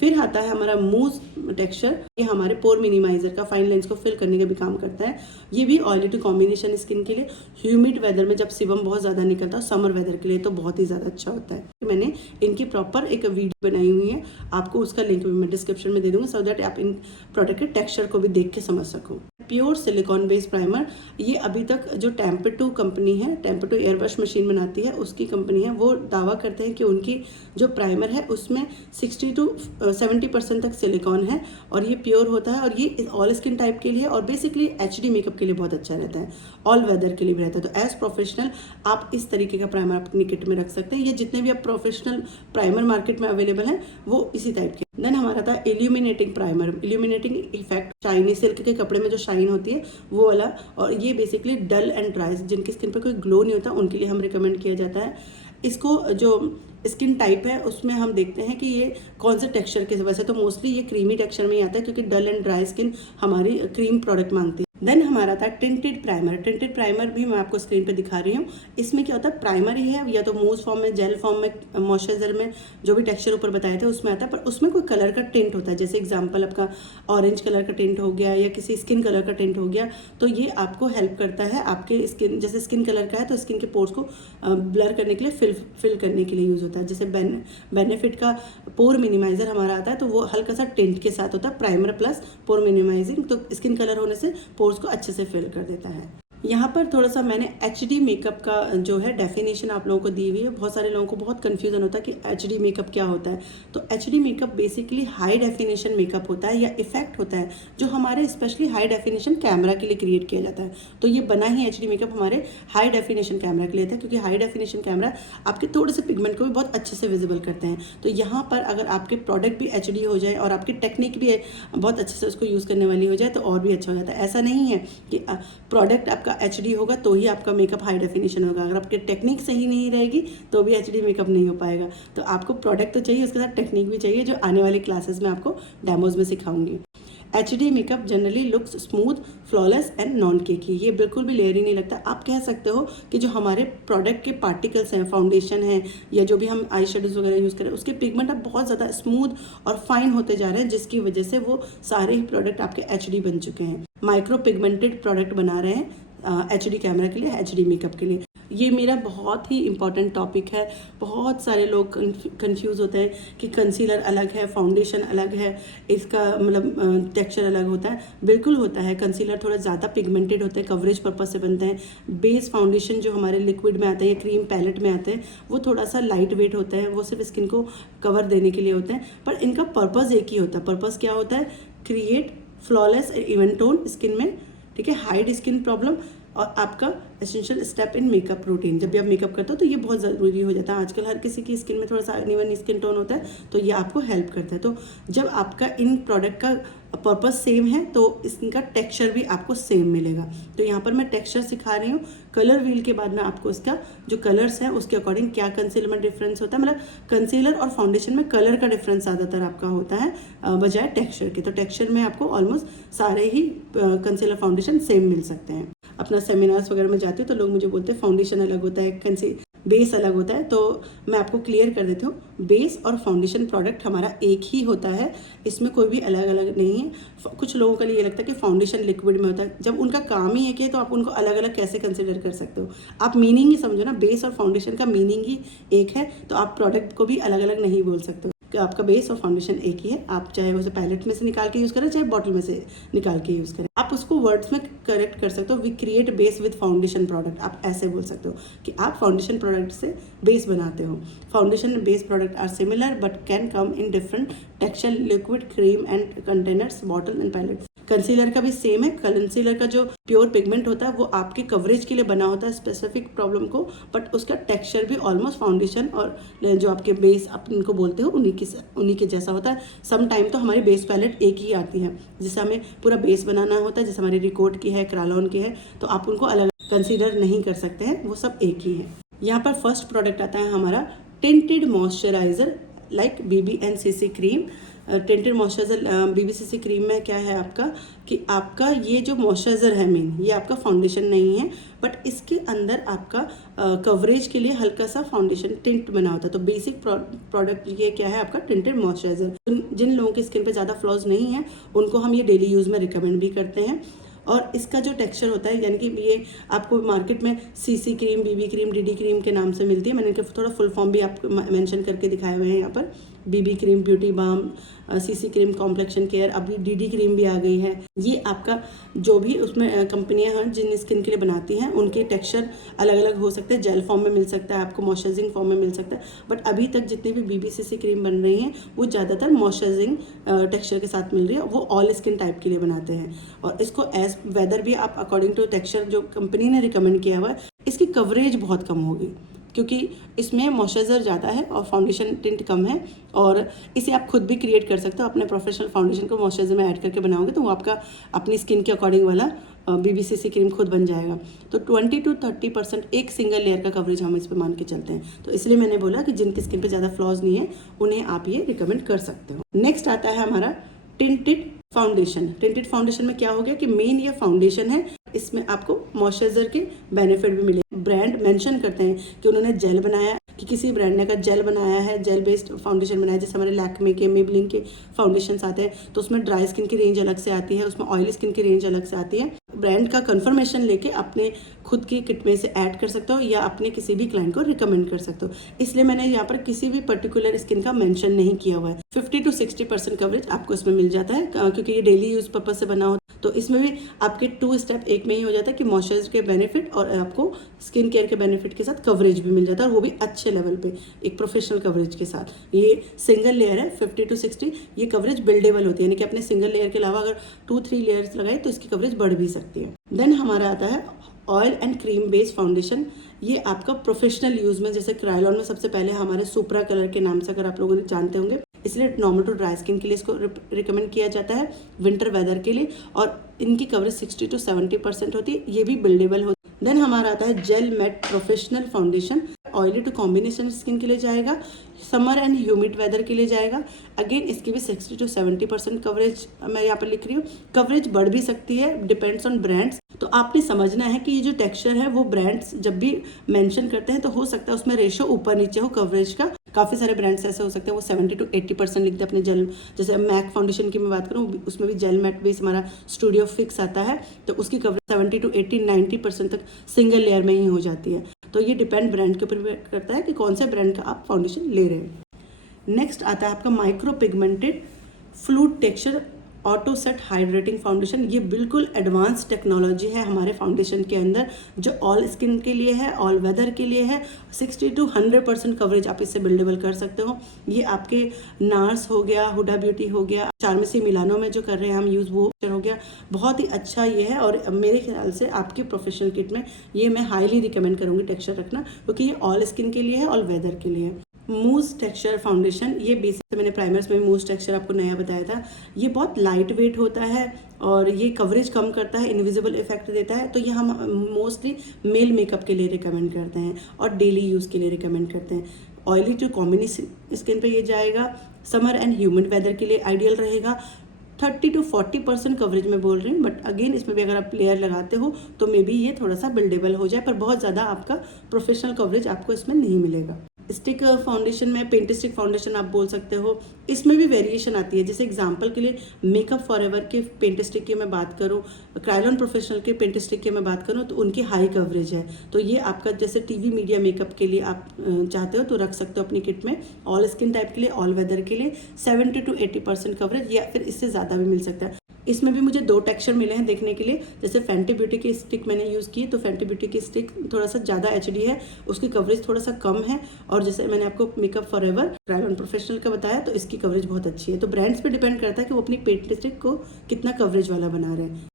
फिर आता है हमारा मूस टेक्सचर, ये हमारे पोर मिनिमाइजर का फाइन लाइंस को फिल करने का भी काम करता है। ये भी ऑयली टू कॉम्बिनेशन स्किन के लिए, ह्यूमिड वेदर में जब सीबम बहुत ज़्यादा निकलता है, समर वेदर के लिए तो बहुत ही ज़्यादा अच्छा होता है। मैंने इनकी प्रॉपर एक वीडियो बनाई हुई है, आपको उसका लिंक भी मैं डिस्क्रिप्शन में दे दूंगा, सो दैट आप इन प्रोडक्ट के टेक्सचर को भी देख के समझ सको। प्योर सिलिकॉन बेस्ड प्राइमर, ये अभी तक जो टेम्पेटू कंपनी है, टेम्पेटू एयर ब्रश मशीन बनाती है, उसकी कंपनी है, वो दावा करते हैं कि उनकी जो प्राइमर है उसमें 60 to 70% तक सिलिकॉन है और ये प्योर होता है और ये ऑल स्किन टाइप के लिए और बेसिकली एचडी मेकअप के लिए बहुत अच्छा रहता है, ऑल वेदर के लिए भी रहता है। तो एज प्रोफेशनल आप इस तरीके का प्राइमर अपनी किट में रख सकते हैं। ये जितने भी आप प्रोफेशनल प्राइमर मार्केट में अवेलेबल हैं वो इसी टाइप के। देन हमारा था illuminating primer, illuminating effect, shiny silk के कपड़े में जो शाइन होती है वो वाला, और ये बेसिकली डल एंड ड्राई, जिनकी स्किन पर कोई ग्लो नहीं होता उनके लिए हम रिकमेंड किया जाता है। इसको जो स्किन टाइप है उसमें हम देखते हैं कि ये कौन से टेक्सचर के, वैसे तो मोस्टली ये क्रीमी टेक्सचर में ही आता है क्योंकि डल एंड ड्राई स्किन हमारी क्रीम प्रोडक्ट मांगती है। देन हमारा था टिंटेड प्राइमर। टिंटेड प्राइमर भी मैं आपको स्क्रीन पे दिखा रही हूँ। इसमें क्या होता है, प्राइमर ही है, या तो मूस फॉर्म में, जेल फॉर्म में, मॉइस्चराइजर में, जो भी टेक्सचर ऊपर बताए थे उसमें आता है, पर उसमें कोई कलर का टिंट होता है। जैसे एग्जांपल आपका ऑरेंज कलर का टिंट हो गया या किसी स्किन कलर का टिंट हो गया, तो ये आपको हेल्प करता है आपके स्किन, जैसे स्किन कलर का है तो स्किन के पोर्स को ब्लर करने के लिए, फिल करने के लिए यूज़ होता है। जैसे बेनिफिट का पोर मिनिमाइजर हमारा आता है तो वो हल्का सा टिंट के साथ होता है, प्राइमर प्लस पोर मिनिमाइजिंग, तो स्किन कलर होने से पोर्स को अच्छे से फिल कर देता है। यहाँ पर थोड़ा सा मैंने एचडी मेकअप का जो है डेफिनेशन आप लोगों को दी हुई है। बहुत सारे लोगों को बहुत कंफ्यूजन होता है कि एचडी मेकअप क्या होता है। तो HD makeup basically high definition makeup होता है या इफेक्ट होता है जो हमारे स्पेशली हाई डेफिनेशन कैमरा के लिए क्रिएट किया जाता है। तो ये बना ही एचडी मेकअप हमारे हाई डेफिनेशन कैमरा के लिए था, क्योंकि हाई डेफिनेशन कैमरा आपके थोड़े से पिगमेंट को भी बहुत अच्छे से विजिबल करते हैं। तो यहाँ पर अगर आपके प्रोडक्ट भी एचडी हो जाए और आपकी टेक्निक भी बहुत अच्छे से उसको यूज़ करने वाली हो जाए तो और भी अच्छा हो जाता है। ऐसा नहीं है कि प्रोडक्ट आपका एचडी होगा तो ही आपका मेकअप हाई डेफिनेशन होगा, अगर आपकी टेक्निक सही नहीं रहेगी तो भी एचडी मेकअप नहीं हो पाएगा। तो आपको प्रोडक्ट तो चाहिए, उसके साथ टेक्निक भी चाहिए, जो आने वाली क्लासेस में आपको डेमोज में सिखाऊंगी। HD makeup generally looks smooth, flawless and non cakey. ये बिल्कुल भी लेयरी नहीं लगता। आप कह सकते हो कि जो हमारे प्रोडक्ट के पार्टिकल्स हैं, फाउंडेशन है या जो भी हम आई शेडोज वगैरह यूज़ करें, उसके पिगमेंट अब बहुत ज़्यादा स्मूथ और फाइन होते जा रहे हैं, जिसकी वजह से वो सारे ही प्रोडक्ट आपके HD बन चुके हैं। माइक्रो पिगमेंटेड प्रोडक्ट बना रहे हैं HD कैमरा के लिए, HD मेकअप के लिए। ये मेरा बहुत ही इंपॉर्टेंट टॉपिक है। बहुत सारे लोग कंफ्यूज होते हैं कि कंसीलर अलग है, फाउंडेशन अलग है, इसका मतलब टेक्सचर अलग होता है। बिल्कुल होता है। कंसीलर थोड़ा ज़्यादा पिगमेंटेड होते हैं, कवरेज पर्पज से बनते हैं। बेस फाउंडेशन जो हमारे लिक्विड में आते हैं, क्रीम पैलेट में आते हैं, वो थोड़ा सा लाइट वेट होते हैं, वो सिर्फ स्किन को कवर देने के लिए होते हैं, पर इनका पर्पज़ एक ही होता है। पर्पज़ क्या होता है? Create flawless even tone skin में, ठीक है, हाइड स्किन प्रॉब्लम, और आपका essential step in makeup routine. जब भी आप मेकअप करते हो तो ये बहुत ज़रूरी हो जाता है। आजकल हर किसी की स्किन में थोड़ा सा अनइवन स्किन टोन होता है, तो ये आपको हेल्प करता है। तो जब आपका इन प्रोडक्ट का पर्पस सेम है तो इसका टेक्सचर भी आपको सेम मिलेगा। तो यहाँ पर मैं टेक्सचर सिखा रही हूँ। कलर व्हील के बाद में आपको इसका जो कलर्स हैं उसके अकॉर्डिंग क्या कंसीलर में डिफरेंस होता है, मतलब कंसीलर और फाउंडेशन में कलर का डिफरेंस ज़्यादातर आपका होता है बजाय टेक्सचर के। तो टेक्सचर में आपको ऑलमोस्ट सारे ही कंसीलर फाउंडेशन सेम मिल सकते हैं। अपना सेमिनार्स वगैरह में जाती हूँ तो लोग मुझे बोलते हैं फाउंडेशन अलग होता है, बेस अलग होता है। तो मैं आपको क्लियर कर देती हूँ, बेस और फाउंडेशन प्रोडक्ट हमारा एक ही होता है, इसमें कोई भी अलग अलग नहीं है। कुछ लोगों का ये लगता है कि फाउंडेशन लिक्विड में होता है, जब उनका काम ही एक है तो आप उनको अलग अलग कैसे कंसिडर कर सकते हो? आप मीनिंग ही समझो ना, बेस और फाउंडेशन का मीनिंग ही एक है, तो आप प्रोडक्ट को भी अलग अलग नहीं बोल सकते हो कि आपका बेस और फाउंडेशन एक ही है। आप चाहे उसे पैलेट में से निकाल के यूज़ करें, चाहे बॉटल में से निकाल के यूज़ करें, आप उसको वर्ड्स में करेक्ट कर सकते हो। We create base with foundation product, आप ऐसे बोल सकते हो कि आप फाउंडेशन प्रोडक्ट से बेस बनाते हो। Foundation base product are similar but can come in different texture, liquid, cream and containers, bottle and palette. Concealer का भी सेम है। कंसीलर का जो प्योर पिगमेंट होता है वो आपके कवरेज के लिए बना होता है स्पेसिफिक प्रॉब्लम को, बट उसका टेक्सचर भी ऑलमोस्ट फाउंडेशन और जो आपके बेस आप इनको बोलते हो उन्हीं के जैसा होता है। सम टाइम तो हमारी बेस पैलेट एक ही आती है, जिससे हमें पूरा बेस बनाना होता है, जैसे हमारी रिकोट की है, क्रालॉन की है, तो आप उनको अलग कंसीडर नहीं कर सकते हैं, वो सब एक ही है। यहाँ पर फर्स्ट प्रोडक्ट आता है हमारा tinted moisturiser like BB&CC cream. Tinted moisturiser BB&CC cream में क्या है आपका कि आपका ये जो मॉइस्चराइजर है मेन, ये आपका फाउंडेशन नहीं है, बट इसके अंदर आपका कवरेज के लिए हल्का सा फाउंडेशन टिंट बना होता है। तो बेसिक प्रोडक्ट ये क्या है आपका टिंटेड मॉइस्चराइजर। जिन लोगों की स्किन पे ज़्यादा फ्लॉज नहीं है उनको हम ये डेली यूज़ में रिकमेंड भी करते हैं। और इसका जो टेक्सचर होता है, यानी कि ये आपको मार्केट में CC cream, BB cream, DD cream के नाम से मिलती है। मैंने इनका थोड़ा फुल फॉर्म भी आपको मेंशन करके दिखाए हुए हैं यहाँ पर। BB cream beauty balm, CC cream complexion care, अभी DD क्रीम भी आ गई है। ये आपका जो भी उसमें कंपनियां हैं जिन स्किन के लिए बनाती हैं उनके टेक्सचर अलग अलग हो सकते हैं। जेल फॉर्म में मिल सकता है आपको, मॉइस्चराइजिंग फॉर्म में मिल सकता है, बट अभी तक जितने भी BB&CC क्रीम बन रही हैं वो ज़्यादातर मॉइस्चराइजिंग टेक्सचर के साथ मिल रही है। वो ऑल स्किन टाइप के लिए बनाते हैं, और इसको एज वेदर भी आप अकॉर्डिंग टू टेक्सचर जो कंपनी ने रिकमेंड किया हुआ है, इसकी कवरेज बहुत कम होगी क्योंकि इसमें मॉइस्चराइजर ज़्यादा है और फाउंडेशन टिंट कम है। और इसे आप खुद भी क्रिएट कर सकते हो। अपने प्रोफेशनल फाउंडेशन को मॉइस्चराइजर में ऐड करके बनाओगे तो वो आपका अपनी स्किन के अकॉर्डिंग वाला BB&CC क्रीम खुद बन जाएगा। तो 20 to 30% एक सिंगल लेयर का कवरेज हम इस पर मान के चलते हैं। तो इसलिए मैंने बोला कि जिनकी स्किन पे ज़्यादा फ्लॉज नहीं है उन्हें आप ये रिकमेंड कर सकते हो। नेक्स्ट आता है हमारा टिंटेड फाउंडेशन। टिंटेड फाउंडेशन में क्या हो गया कि मेन ये फाउंडेशन है, इसमें आपको मॉइस्चराइजर के बेनिफिट भी मिले। ब्रांड मेंशन करते हैं कि उन्होंने जेल बनाया, कि किसी ब्रांड ने अगर जेल बनाया है, जेल बेस्ड फाउंडेशन बनाया, जैसे हमारे लैक्मे के, मेबलिन के फाउंडेशंस आते हैं, तो उसमें ड्राई स्किन की रेंज अलग से आती है, उसमें ऑयली स्किन की रेंज अलग से आती है। ब्रांड का कंफर्मेशन लेके अपने खुद की किट में से ऐड कर सकते हो या अपने किसी भी क्लाइंट को रिकमेंड कर सकते हो। इसलिए मैंने यहाँ पर किसी भी पर्टिकुलर स्किन का मेंशन नहीं किया हुआ है। 50 to 60% कवरेज आपको इसमें मिल जाता है क्योंकि ये डेली यूज पर्पज से बना होता है। तो इसमें भी आपके 2 स्टेप एक में ही हो जाता है कि मॉइस्चराइजर के बेनिफिट और आपको स्किन केयर के बेनिफिट के साथ कवरेज भी मिल जाता है, और वो भी अच्छे लेवल पे एक प्रोफेशनल कवरेज के साथ। ये सिंगल लेयर है 50 to 60, ये कवरेज बिल्डेबल होती है, यानी कि अपने सिंगल लेयर के अलावा अगर 2-3 लेयर्स लगाए तो इसकी कवरेज बढ़ भी सकती है। देन हमारा आता है oil and cream based foundation. ये आपका प्रोफेशनल यूज़ में, जैसे क्रायलॉन में सबसे पहले हमारे सुप्रा कलर के नाम से अगर आप लोगों ने जानते होंगे, इसलिए नॉर्मल टू ड्राई स्किन के लिए इसको रिकमेंड किया जाता है विंटर वेदर के लिए, और इनकी कवरेज 60 to 70% होती है। ये भी बिल्डेबल होती है। देन हमारा आता है gel matte professional foundation. Oily to combination skin के लिए जाएगा, समर एंड ह्यूमिड वेदर के लिए जाएगा। अगेन इसकी भी 60 to 70% कवरेज मैं यहाँ पर लिख रही हूँ। कवरेज बढ़ भी सकती है, डिपेंड्स ऑन ब्रांड्स। तो आपने समझना है कि ये जो टेक्सचर है वो ब्रांड्स जब भी मेंशन करते हैं तो हो सकता है उसमें रेशो ऊपर नीचे हो कवरेज का। काफ़ी सारे ब्रांड्स ऐसे हो सकते हैं वो 70 to 80% लिखते हैं अपने जेल। जैसे मैक फाउंडेशन की मैं बात करूँ, उसमें भी जेल मैट बेस हमारा स्टूडियो फिक्स आता है, तो उसकी कवरेज 70 to 80-90% तक सिंगल लेयर में ही हो जाती है। तो ये डिपेंड ब्रांड के ऊपर करता है कि कौन से ब्रांड का आप फाउंडेशन ले रहे हैं। नेक्स्ट आता है आपका micro pigmented fluid texture auto set hydrating foundation. ये बिल्कुल एडवांस टेक्नोलॉजी है हमारे फाउंडेशन के अंदर, जो ऑल स्किन के लिए है, ऑल वेदर के लिए है। 60 to 100% कवरेज आप इससे बिल्डेबल कर सकते हो। ये आपके नार्स हो गया, हुडा ब्यूटी हो गया, चार्मेसी मिलानो में जो कर रहे हैं हम यूज़, वो हो गया। बहुत ही अच्छा ये है और मेरे ख्याल से आपके प्रोफेशनल किट में ये मैं हाईली रिकमेंड करूँगी टेक्सचर रखना, क्योंकि ये ऑल स्किन के लिए है, ऑल वेदर के लिए है। मूज टेक्सचर फाउंडेशन, ये बेसिक मैंने प्राइमर्स में मूज टेक्सचर आपको नया बताया था। ये बहुत लाइट वेट होता है और ये कवरेज कम करता है, इनविजिबल इफेक्ट देता है। तो ये हम मोस्टली मेल मेकअप के लिए रिकमेंड करते हैं और डेली यूज़ के लिए रिकमेंड करते हैं। ऑयली टू कॉम्बिनेशन स्किन पे ये जाएगा, समर एंड ह्यूमिड वेदर के लिए आइडियल रहेगा। 30 to 40% कवरेज में बोल रही हूँ, बट अगेन इसमें भी अगर आप लेयर लगाते हो तो मे बी ये थोड़ा सा बिल्डेबल हो जाए, पर बहुत ज़्यादा आपका प्रोफेशनल कवरेज आपको इसमें नहीं मिलेगा। स्टिक फाउंडेशन में पेंट स्टिक फाउंडेशन आप बोल सकते हो, इसमें भी वेरिएशन आती है। जैसे एग्जांपल के लिए मेकअप फॉरएवर के पेंट स्टिक की मैं बात करूं, क्रायोन प्रोफेशनल के पेंट स्टिक की मैं बात करूं, तो उनकी हाई कवरेज है। तो ये आपका जैसे टीवी मीडिया मेकअप के लिए आप चाहते हो तो रख सकते हो अपनी किट में। ऑल स्किन टाइप के लिए, ऑल वेदर के लिए 70 to 80% कवरेज, या फिर इससे ज़्यादा भी मिल सकता है। इसमें भी मुझे 2 टेक्सचर मिले हैं देखने के लिए। जैसे फैंटी ब्यूटी की स्टिक मैंने यूज़ की, तो फैंटी ब्यूटी की स्टिक थोड़ा सा ज़्यादा HD है, उसकी कवरेज थोड़ा सा कम है। और जैसे मैंने आपको मेकअप फॉरएवर क्रायोन प्रोफेशनल का बताया, तो इसकी कवरेज बहुत अच्छी है। तो ब्रांड्स पे डिपेंड करता है कि वो अपनी पेंट स्टिक को कितना कवरेज वाला बना रहे हैं।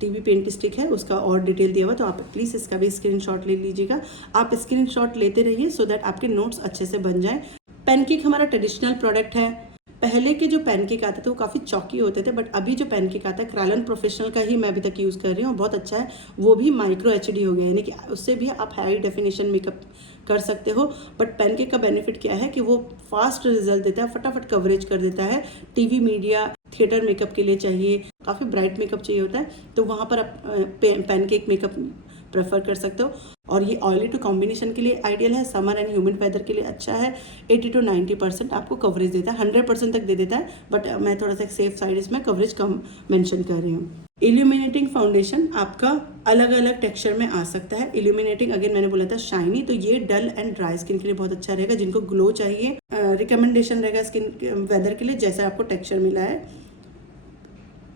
टीवी पेंट स्टिक है, उसका और डिटेल दिया हुआ, तो आप प्लीज़ इसका भी स्क्रीनशॉट ले लीजिएगा। आप स्क्रीनशॉट लेते रहिए सो दैट आपके नोट्स अच्छे से बन जाएँ। पैनकेक हमारा ट्रेडिशनल प्रोडक्ट है। पहले के जो पैनकेक आते थे वो काफ़ी चौकी होते थे, बट अभी जो पैनकेक आता है क्रायोन प्रोफेशनल का ही मैं अभी तक यूज़ कर रही हूँ, बहुत अच्छा है। वो भी माइक्रो HD हो गया, यानी कि उससे भी आप हाई डेफिनेशन मेकअप कर सकते हो। बट पैनकेक का बेनिफिट क्या है कि वो फास्ट रिजल्ट देता है, फटाफट कवरेज कर देता है। टीवी मीडिया थिएटर मेकअप के लिए चाहिए, काफ़ी ब्राइट मेकअप चाहिए होता है, तो वहाँ पर आप पैनकेक मेकअप प्रेफर कर सकते हो। और ये ऑयली टू कॉम्बिनेशन के लिए आइडियल है, समर एंड ह्यूमिड वेदर के लिए अच्छा है। 80 to 90% आपको कवरेज देता है, 100% तक दे देता है, बट मैं थोड़ा सा सेफ साइड इसमें कवरेज कम मेंशन कर रही हूँ। इल्यूमिनेटिंग फाउंडेशन आपका अलग अलग टेक्सचर में आ सकता है। इल्यूमिनेटिंग अगेन मैंने बोला था शाइनी, तो ये डल एंड ड्राई स्किन के लिए बहुत अच्छा रहेगा। जिनको ग्लो चाहिए, रिकमेंडेशन रहेगा स्किन वेदर के लिए, जैसा आपको टेक्सचर मिला है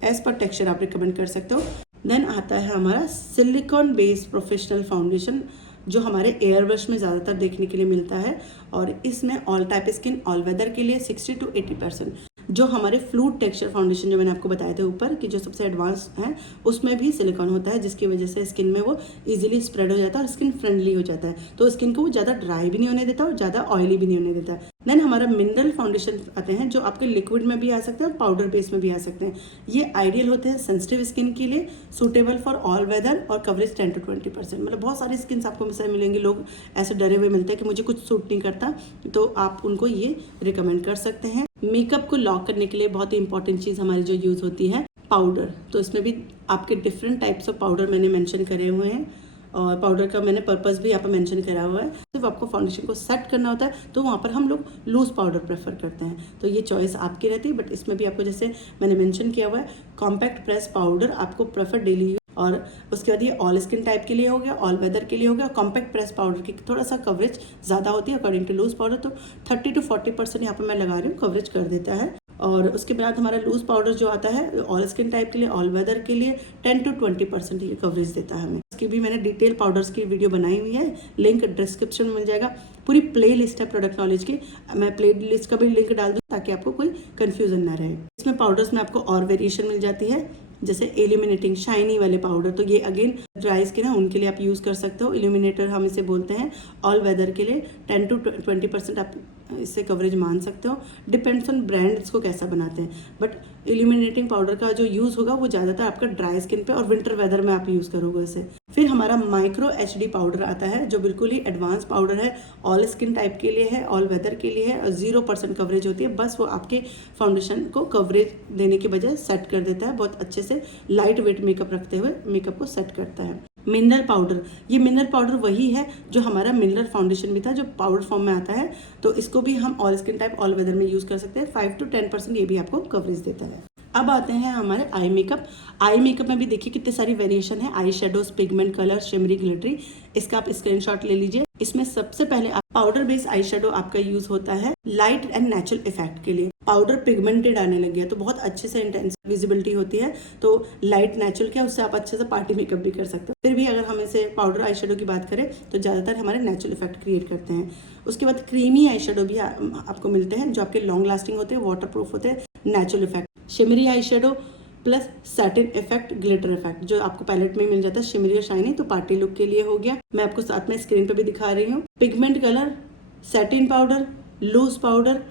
एज पर टेक्सचर आप रिकमेंड कर सकते हो। देन आता है हमारा सिलिकॉन बेस्ड प्रोफेशनल फाउंडेशन, जो हमारे एयर ब्रश में ज़्यादातर देखने के लिए मिलता है। और इसमें all type skin, all weather के लिए 60 to 80%। जो हमारे फ्लूइड टेक्सचर फाउंडेशन जो मैंने आपको बताया था ऊपर कि जो सबसे एडवांस है, उसमें भी सिलिकॉन होता है, जिसकी वजह से स्किन में वो इजीली स्प्रेड हो जाता है और स्किन फ्रेंडली हो जाता है। तो स्किन को वो ज़्यादा ड्राई भी नहीं होने देता और ज़्यादा ऑयली भी नहीं होने देता। देन हमारा मिनरल फाउंडेशन आते हैं, जो आपके लिक्विड में भी आ सकते हैं और पाउडर बेस में भी आ सकते हैं। ये आइडियल होते हैं सेंसिटिव स्किन के लिए, सूटेबल फॉर ऑल वेदर, और कवरेज 10 to 20%। मतलब बहुत सारी स्किन आपको मिसाल मिलेंगे, लोग ऐसे डरे हुए मिलते हैं कि मुझे कुछ सूट नहीं करता, तो आप उनको ये रिकमेंड कर सकते हैं। मेकअप को लॉक करने के लिए बहुत ही इंपॉर्टेंट चीज़ हमारी जो यूज़ होती है, पाउडर। तो इसमें भी आपके डिफरेंट टाइप्स ऑफ पाउडर मैंने मेंशन करे हुए हैं, और पाउडर का मैंने पर्पस भी यहाँ पर मेंशन करा हुआ है। सिर्फ आपको फाउंडेशन को सेट करना होता है, तो वहाँ पर हम लोग लूज पाउडर प्रेफर करते हैं। तो ये चॉइस आपकी रहती है, बट इसमें भी आपको जैसे मैंने मेंशन किया हुआ है, कॉम्पैक्ट प्रेस पाउडर आपको प्रेफर डेली यूज। और उसके बाद ये ऑल स्किन टाइप के लिए हो गया, ऑल वेदर के लिए हो गया। कॉम्पैक्ट प्रेस पाउडर की थोड़ा सा कवरेज ज़्यादा होती है अकॉर्डिंग टू लूज पाउडर, तो 30 to 40% यहाँ पर मैं लगा रही हूँ, कवरेज कर देता है। और उसके बाद हमारा लूज पाउडर जो आता है ऑल स्किन टाइप के लिए, ऑल वेदर के लिए 10 to 20% ये कवरेज देता है हमें। इसकी भी मैंने डिटेल पाउडर्स की वीडियो बनाई हुई है, लिंक डिस्क्रिप्शन में मिल जाएगा। पूरी प्ले लिस्ट है प्रोडक्ट नॉलेज की, मैं प्ले लिस्ट का भी लिंक डाल दूँ ताकि आपको कोई कन्फ्यूजन ना रहे। इसमें पाउडर्स में आपको और वेरिएशन मिल जाती है, जैसे इल्यूमिनेटिंग शाइनी वाले पाउडर, तो ये अगेन ड्राई स्किन है उनके लिए आप यूज़ कर सकते हो। इल्यूमिनेटर हम इसे बोलते हैं। ऑल वेदर के लिए 10 to 20% आप इससे कवरेज मान सकते हो, डिपेंड्स ऑन ब्रांड इसको कैसा बनाते हैं। बट इल्यूमिनेटिंग पाउडर का जो यूज़ होगा वो ज़्यादातर आपका ड्राई स्किन पे और विंटर वेदर में आप यूज़ करोगे इसे। फिर हमारा माइक्रो HD पाउडर आता है जो बिल्कुल ही एडवांस पाउडर है, ऑल स्किन टाइप के लिए है, ऑल वेदर के लिए है और 0% कवरेज होती है। बस वो आपके फाउंडेशन को कवरेज देने के बजाय सेट कर देता है, बहुत अच्छे से लाइट वेट मेकअप रखते हुए मेकअप को सेट करता है। मिनरल पाउडर, ये मिनरल पाउडर वही है जो हमारा मिनरल फाउंडेशन भी था जो पाउडर फॉर्म में आता है, तो इसको भी हम all skin type all weather में यूज़ कर सकते हैं। 5 to 10% ये भी आपको कवरेज देता है। अब आते हैं हमारे आई मेकअप। आई मेकअप में भी देखिए कितने सारी वेरिएशन है, eye shadows, pigment colour, shimmery, glittery. इसका आप स्क्रीनशॉट ले लीजिए। इसमें सबसे पहले पाउडर बेस्ड आई शेडो आपका यूज होता है लाइट एंड नेचुरल इफेक्ट के लिए। पाउडर पिगमेंटेड आने लग गया तो बहुत अच्छे से इंटेंस विजिबिलिटी होती है, तो लाइट नेचुरल क्या उससे आप अच्छे से पार्टी मेकअप भी कर सकते हो। फिर भी अगर हम इसे पाउडर आई शेडो की बात करें तो ज़्यादातर हमारे नेचुरल इफेक्ट क्रिएट करते हैं। उसके बाद क्रीमी आई शेडो भी आपको मिलते हैं जो आपके लॉन्ग लास्टिंग होते हैं, वाटर प्रूफ होते हैं, natural effect. Shimmery eye shadow plus satin effect, glitter effect जो आपको पैलेट में मिल जाता है, शिमरी और शाइनी, तो पार्टी लुक के लिए हो गया। मैं आपको साथ में स्क्रीन पे भी दिखा रही हूँ। Pigment colour, satin powder, loose powder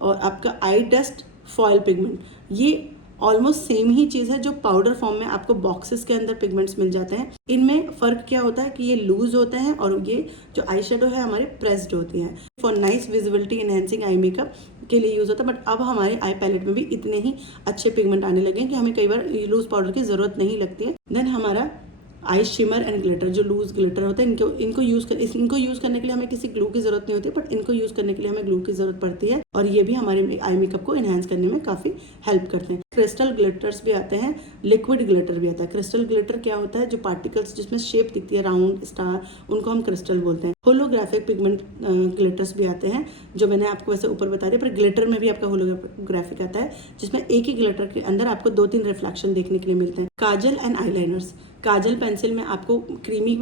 और आपका आई डस्ट, फॉयल पिगमेंट, ये ऑलमोस्ट सेम ही चीज़ है जो पाउडर फॉर्म में आपको बॉक्सेस के अंदर पिगमेंट्स मिल जाते हैं। इनमें फ़र्क क्या होता है कि ये लूज होते हैं और ये जो आई शेडो है हमारे प्रेस्ड होती हैं। For nice visibility enhancing eye makeup के लिए यूज़ होता है। बट अब हमारे आई पैलेट में भी इतने ही अच्छे पिगमेंट आने लगे हैं कि हमें कई बार लूज पाउडर की ज़रूरत नहीं लगती है। देन हमारा आई शिमर एंड ग्लिटर, जो लूज ग्लिटर होता है, इनको यूज़ करने के लिए हमें किसी ग्लू की ज़रूरत नहीं होती, बट इनको यूज़ करने के लिए हमें ग्लू की ज़रूरत पड़ती है और ये भी हमारे आई मेकअप को इन्हेंस करने में काफ़ी हेल्प करते हैं। क्रिस्टल ग्लिटर्स भी आते हैं, लिक्विड ग्लिटर भी आता है। क्रिस्टल ग्लिटर क्या होता है, जो पार्टिकल्स जिसमें शेप दिखती है राउंड स्टार, उनको हम क्रिस्टल बोलते हैं। होलोग्राफिक पिगमेंट ग्लिटर्स भी आते हैं जो मैंने आपको वैसे ऊपर बता दिया, पर ग्लिटर में भी आपका होलोग्राफिक आता है जिसमें एक ही ग्लिटर के अंदर आपको 2-3 रिफ्लेक्शन देखने के लिए मिलते हैं। काजल एंड आईलाइनर्स, काजल पेंसिल में आपको क्रीमी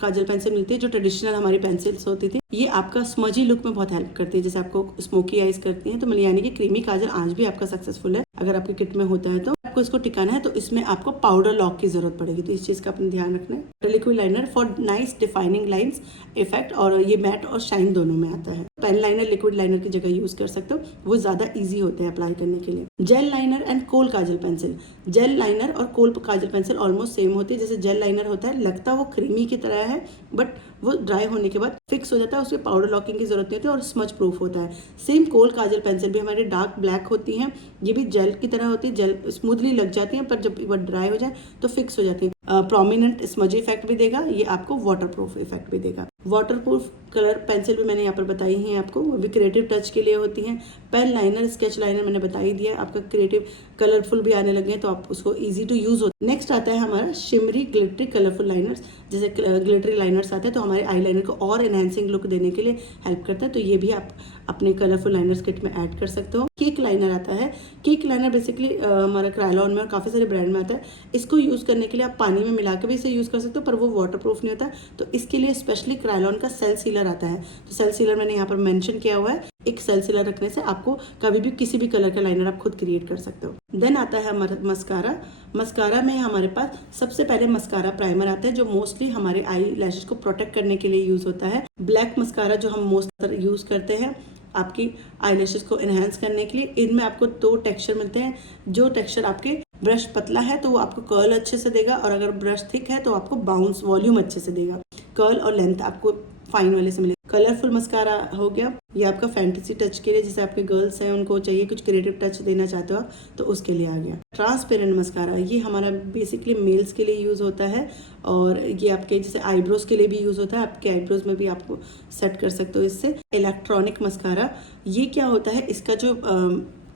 काजल पेंसिल मिलती है जो ट्रेडिशनल हमारी पेंसिल्स होती थी। ये आपका स्मजी लुक में बहुत हेल्प करती है, जैसे आपको स्मोकी आईज करती हैं, तो यानी कि क्रीमी काजल आज भी आपका सक्सेसफुल है। अगर आपके किट में होता है तो आपको इसको टिकाना है तो इसमें आपको पाउडर लॉक की जरूरत पड़ेगी, तो इस चीज का अपने ध्यान रखना है। Liquid liner for nice defining lines effect, और ये मैट और शाइन दोनों में आता है। पेन लाइनर लिक्विड लाइनर की जगह यूज कर सकते हो, वो ज्यादा इजी होते हैं अप्लाई करने के लिए। Gel liner and kohl kajal pencil, gel liner और kohl kajal pencil almost same होती है। जैसे जेल लाइनर होता है, लगता वो क्रीमी की तरह है बट वो ड्राई होने के बाद फिक्स हो जाता है, उसमें पाउडर लॉकिंग की जरूरत नहीं होती है और स्मच प्रूफ होता है। सेम कोल काजल पेंसिल भी हमारे डार्क ब्लैक होती हैं, ये भी जेल की तरह होती है, जेल स्मूथली लग जाती हैं पर जब वो ड्राई हो जाए तो फिक्स हो जाती है। प्रोमिनेंट स्मजी इफेक्ट भी देगा, ये आपको वाटर प्रूफ इफेक्ट भी देगा। वाटर प्रूफ कलर पेंसिल भी मैंने यहाँ पर बताई है आपको, वो भी क्रिएटिव टच के लिए होती हैं। पेन लाइनर, स्केच लाइनर मैंने बता ही दिया, आपका क्रिएटिव कलरफुल भी आने लगे हैं तो आप उसको इजी टू यूज हो। नेक्स्ट आता है हमारा शिमरी ग्लिटरी कलरफुल लाइनर्स, जैसे ग्लिटरी लाइनर्स आते हैं तो हमारे आई लाइनर को और एनहेंसिंग लुक देने के लिए हेल्प करता है, तो ये भी आप अपने कलरफुल लाइनर्स किट में ऐड कर सकते हो। केक लाइनर आता है, केक लाइनर बेसिकली हमारा क्रायलॉन में और काफ़ी सारे ब्रांड में आता है। इसको यूज़ करने के लिए आप पानी में मिला के भी इसे यूज़ कर सकते हो, पर वो वाटर प्रूफ नहीं होता, तो इसके लिए स्पेशली क्रायलॉन का सेल सीलर आता है। तो सेल सीलर मैंने यहाँ पर मेंशन किया हुआ है, एक सेल सीलर रखने से आपको कभी भी किसी भी कलर का लाइनर आप खुद क्रिएट कर सकते हो। देन आता है हमारा मस्कारा। मस्कारा में हमारे पास सबसे पहले मस्कारा प्राइमर आता है जो मोस्टली हमारे आई लैशेस को प्रोटेक्ट करने के लिए यूज होता है। ब्लैक मस्कारा जो हम मोस्ट यूज करते हैं आपकी आई लैशेस को एनहेंस करने के लिए। इनमें आपको 2 टेक्सचर मिलते हैं, जो टेक्सचर आपके ब्रश पतला है तो वो आपको कर्ल अच्छे से देगा, और अगर ब्रश थिक है तो आपको बाउंस वॉल्यूम अच्छे से देगा। कर्ल और लेंथ आपको फाइन वाले से मिलेगा। कलरफुल मस्कारा हो गया, ये आपका फैंटेसी टच के लिए, जैसे आपके गर्ल्स हैं उनको चाहिए कुछ क्रिएटिव टच देना चाहते हो आप तो उसके लिए आ गया। ट्रांसपेरेंट मस्कारा, ये हमारा बेसिकली मेल्स के लिए यूज होता है, और ये आपके जैसे आईब्रोज के लिए भी यूज होता है, आपके आईब्रोज में भी आपको सेट कर सकते हो इससे। इलेक्ट्रॉनिक मस्कारा, ये क्या होता है, इसका जो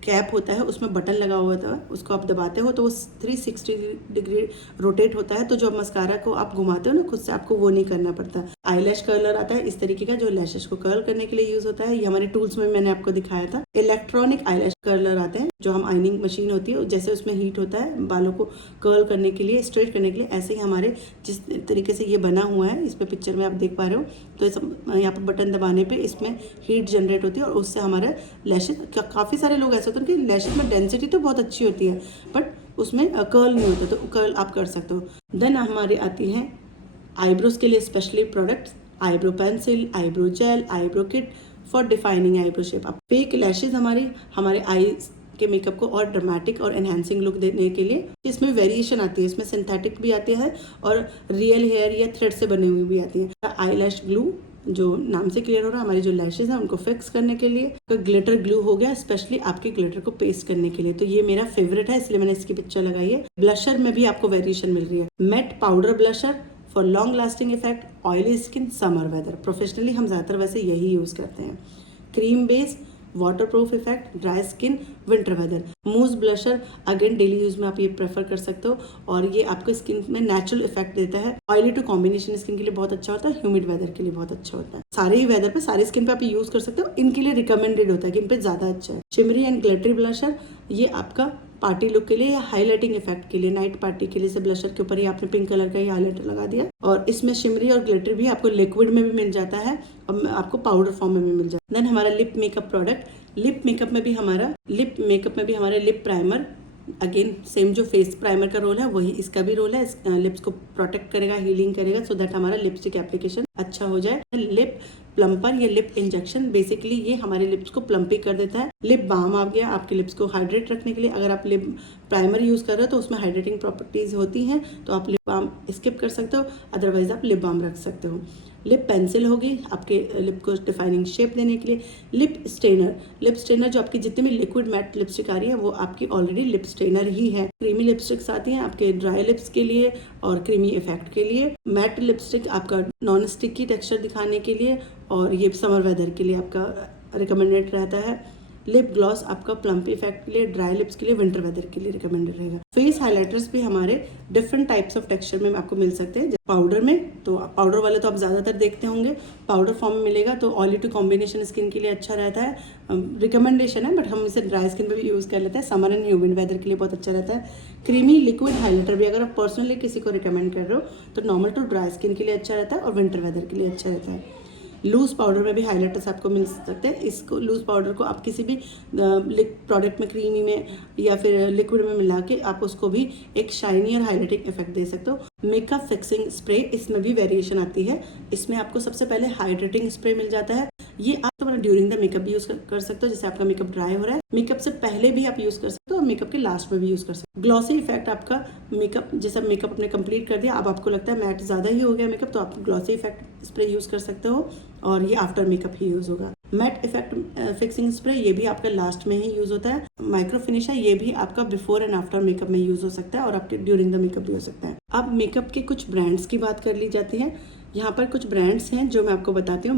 कैप होता है उसमें बटन लगा हुआ होता है, उसको आप दबाते हो तो वो 360 डिग्री रोटेट होता है, तो जो मस्कारा को आप घुमाते हो ना खुद से, आपको वो नहीं करना पड़ता। आईलैश कर्लर आता है इस तरीके का जो लैशेस को कर्ल करने के लिए यूज होता है, ये हमारे टूल्स में मैंने आपको दिखाया था। इलेक्ट्रॉनिक आईलैश कर्लर आते हैं जो हम आइनिंग मशीन होती है, जैसे उसमें हीट होता है बालों को कर्ल करने के लिए, स्ट्रेट करने के लिए, ऐसे ही हमारे जिस तरीके से ये बना हुआ है इस पे पिक्चर में आप देख पा रहे हो, तो यहाँ पर बटन दबाने पे इसमें हीट जनरेट होती है और उससे हमारा लैशेस, काफ़ी सारे लोग ऐसे होते हैं कि लैशेस में डेंसिटी तो बहुत अच्छी होती है बट उसमें कर्ल नहीं होता, तो कर्ल आप कर सकते हो। देन हमारी आती हैं आईब्रोज के लिए specially products, eyebrow pencil, eyebrow jail, eyebrow kit for defining eyebrow shape. अब फेक लैशेज हमारे आई आपके मेकअप को और ड्रामेटिक और एनहांसिंग लुक देने के लिए। इसमें वेरिएशन आती है, इसमें सिंथेटिक भी आती है और रियल हेयर या थ्रेड से बने हुए भी आती है। आईलैश ग्लू, जो नाम से क्लियर हो रहा है, हमारी जो लैशेज हैं उनको फिक्स करने के लिए। तो ग्लिटर ग्लू हो गया, स्पेशली आपके ग्लिटर को पेस्ट करने के लिए। तो ये मेरा फेवरेट है, इसलिए मैंने इसकी पिक्चर लगाई है। ब्लशर में भी आपको वेरिएशन मिल रही है। Matte powder blusher for long lasting effect, oily skin, summer weather. Professionally हम ज्यादातर वैसे यही यूज करते हैं। Cream base, waterproof effect, dry skin, winter weather. Mousse blusher again daily use में आप ये प्रेफर कर सकते हो और ये आपको स्किन में नेचुरल इफेक्ट देता है। ऑयली टू कॉम्बिनेशन स्किन के लिए बहुत अच्छा होता है, ह्यूमिड वेदर के लिए बहुत अच्छा होता है। सारे ही वेदर पे, सारी स्किन पे आप यूज कर सकते हो। इनके लिए रिकमेंडेड होता है कि इन पे ज्यादा अच्छा है। शिमरी एंड ग्लिटरी ब्लशर, ये आपका पार्टी लुक के लिए या हाईलाइटिंग इफेक्ट के लिए, नाइट पार्टी के लिए से ब्लशर के ऊपर ही आपने पिंक कलर का ही हाईलाइटर लगा दिया। और इसमें शिमरी और ग्लिटर भी आपको लिक्विड में भी मिल जाता है और आपको पाउडर फॉर्म में भी मिल जाता है। देन हमारा lip makeup product, lip makeup में भी हमारा लिप प्राइमर, अगेन सेम जो फेस प्राइमर का रोल है वही इसका भी रोल है। लिप्स को प्रोटेक्ट करेगा, हीलिंग करेगा, सो दैट हमारा लिपस्टिक एप्लीकेशन अच्छा हो जाए। लिप प्लम्पर या लिप इंजेक्शन, बेसिकली ये हमारे लिप्स को प्लम्पी कर देता है। लिप बाम आ गया आपके लिप्स को हाइड्रेट रखने के लिए। अगर आप लिप प्राइमर यूज कर रहे हो तो उसमें हाइड्रेटिंग प्रॉपर्टीज होती हैं, तो आप लिप बाम स्किप कर सकते हो, अदरवाइज आप लिप बाम रख सकते हो। लिप पेंसिल होगी आपके लिप को डिफाइनिंग शेप देने के लिए। लिप स्टेनर जो आपकी जितनी भी लिक्विड मैट लिपस्टिक आ रही है वो आपकी ऑलरेडी लिप स्टेनर ही है। क्रीमी लिपस्टिक्स आती हैं आपके ड्राई लिप्स के लिए और क्रीमी इफेक्ट के लिए। मैट लिपस्टिक आपका नॉन स्टिकी टेक्सचर दिखाने के लिए और ये समर वेदर के लिए आपका रिकमेंडेड रहता है। लिप ग्लॉस आपका प्लम्पी इफेक्ट के लिए, ड्राई लिप्स के लिए, विंटर वेदर के लिए रिकमेंडेड रहेगा। फेस हाइलाइटर्स भी हमारे डिफरेंट टाइप्स ऑफ टेक्सचर में आपको मिल सकते हैं। पाउडर में तो पाउडर वाले तो आप ज्यादातर देखते होंगे, पाउडर फॉर्म में मिलेगा तो ऑयली टू कॉम्बिनेशन स्किन के लिए अच्छा रहता है। रिकमेंडेशन है, बट हम इसे ड्राई स्किन पे भी यूज कर लेते हैं। समर एंड ह्यूमिड वेदर के लिए बहुत अच्छा रहता है। क्रीमी लिक्विड हाइलाइटर भी अगर आप पर्सनली किसी को रिकमेंड कर रहे हो तो नॉर्मल टू ड्राई स्किन के लिए अच्छा रहता है और विंटर वेदर के लिए अच्छा रहता है। लूज पाउडर में भी हाइलाइटर्स आपको मिल सकते हैं। इसको लूज पाउडर को आप किसी भी प्रोडक्ट में, क्रीमी में या फिर लिक्विड में मिला के आप उसको भी एक शाइनी और हाइलाइटिंग इफेक्ट दे सकते हो। मेकअप फिक्सिंग स्प्रे, इसमें भी वेरिएशन आती है। इसमें आपको सबसे पहले हाइड्रेटिंग स्प्रे मिल जाता है। ये आप तो ड्यूरिंग द मेकअप भी यूज कर सकते हो, जैसे आपका मेकअप ड्राई हो रहा है, मेकअप से पहले भी आप यूज कर सकते हो और मेकअप के लास्ट में भी यूज कर सकते हो। ग्लॉसी इफेक्ट आपका मेकअप, जैसा मेकअप अपने कंप्लीट कर दिया, अब आपको लगता है मैट ज्यादा ही हो गया मेकअप, तो आप ग्लॉसी इफेक्ट स्प्रे यूज कर सकते हो और ये आफ्टर मेकअप ही यूज होगा। मैट इफेक्ट फिक्सिंग स्प्रे, ये भी आपका लास्ट में ही यूज होता है। माइक्रो फिनिश है, ये भी आपका बिफोर एंड आफ्टर मेकअप में यूज हो सकता है और आपके ड्यूरिंग द मेकअप भी हो सकता है। अब मेकअप के कुछ ब्रांड्स की बात कर ली जाती है। यहाँ पर कुछ ब्रांड्स हैं जो मैं आपको बताती हूँ।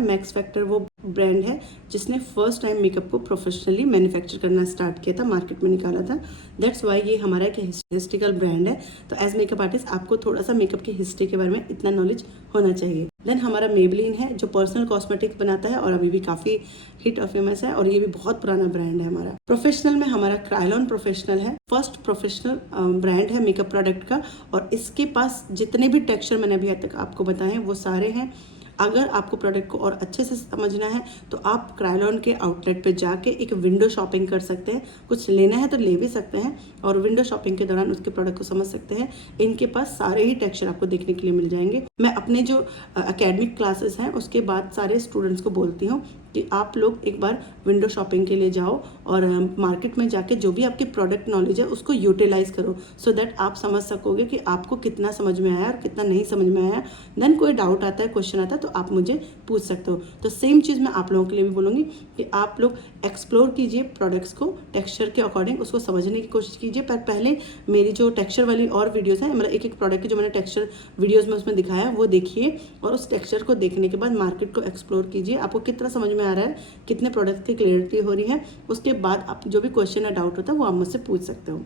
मैक्स फैक्टर वो ब्रांड है जिसने फर्स्ट टाइम मेकअप को प्रोफेशनली मैन्युफैक्चर करना स्टार्ट किया था, मार्केट में निकाला था। दैट्स वाई ये हमारा एक हिस्ट्रिकल ब्रांड है। तो एज मेकअप आर्टिस्ट आपको थोड़ा सा मेकअप की हिस्ट्री के बारे में इतना नॉलेज होना चाहिए। देन हमारा मेबलिन है जो पर्सनल कॉस्मेटिक्स बनाता है और अभी भी काफी हिट और फेमस है और ये भी बहुत पुराना ब्रांड है हमारा। प्रोफेशनल में हमारा क्रायोलॉन प्रोफेशनल है, फर्स्ट प्रोफेशनल ब्रांड है मेकअप प्रोडक्ट का और इसके पास जितने भी टेक्सचर मैंने अभी तक आपको बताए हैं वो सारे हैं। अगर आपको प्रोडक्ट को और अच्छे से समझना है तो आप क्रायोलॉन के आउटलेट पे जाके एक विंडो शॉपिंग कर सकते हैं। कुछ लेना है तो ले भी सकते हैं और विंडो शॉपिंग के दौरान उसके प्रोडक्ट को समझ सकते हैं। इनके पास सारे ही टेक्सचर आपको देखने के लिए मिल जाएंगे। मैं अपने जो एकेडमिक क्लासेस हैं उसके बाद सारे स्टूडेंट्स को बोलती हूँ कि आप लोग एक बार विंडो शॉपिंग के लिए जाओ और मार्केट में जाके जो भी आपकी प्रोडक्ट नॉलेज है उसको यूटिलाइज करो, सो दैट आप समझ सकोगे कि आपको कितना समझ में आया और कितना नहीं समझ में आया। देन कोई डाउट आता है, क्वेश्चन आता है तो आप मुझे पूछ सकते हो। तो सेम चीज़ मैं आप लोगों के लिए भी बोलूँगी कि आप लोग एक्सप्लोर कीजिए प्रोडक्ट्स को, टेक्सचर के अकॉर्डिंग उसको समझने की कोशिश कीजिए। पर पहले मेरी जो टेक्सचर वाली और वीडियोज़ हैं, मतलब एक प्रोडक्ट की जो मैंने टेक्सचर वीडियोज़ में उसमें दिखाया है वो देखिए और उस टेक्सचर को देखने के बाद मार्केट को एक्सप्लोर कीजिए। आपको कितना समझ में आ रहा है, कितने प्रोडक्ट की क्लियरिटी हो रही है, उसके बाद आप जो भी क्वेश्चन या डाउट होता है वो आप मुझसे पूछ सकते हो।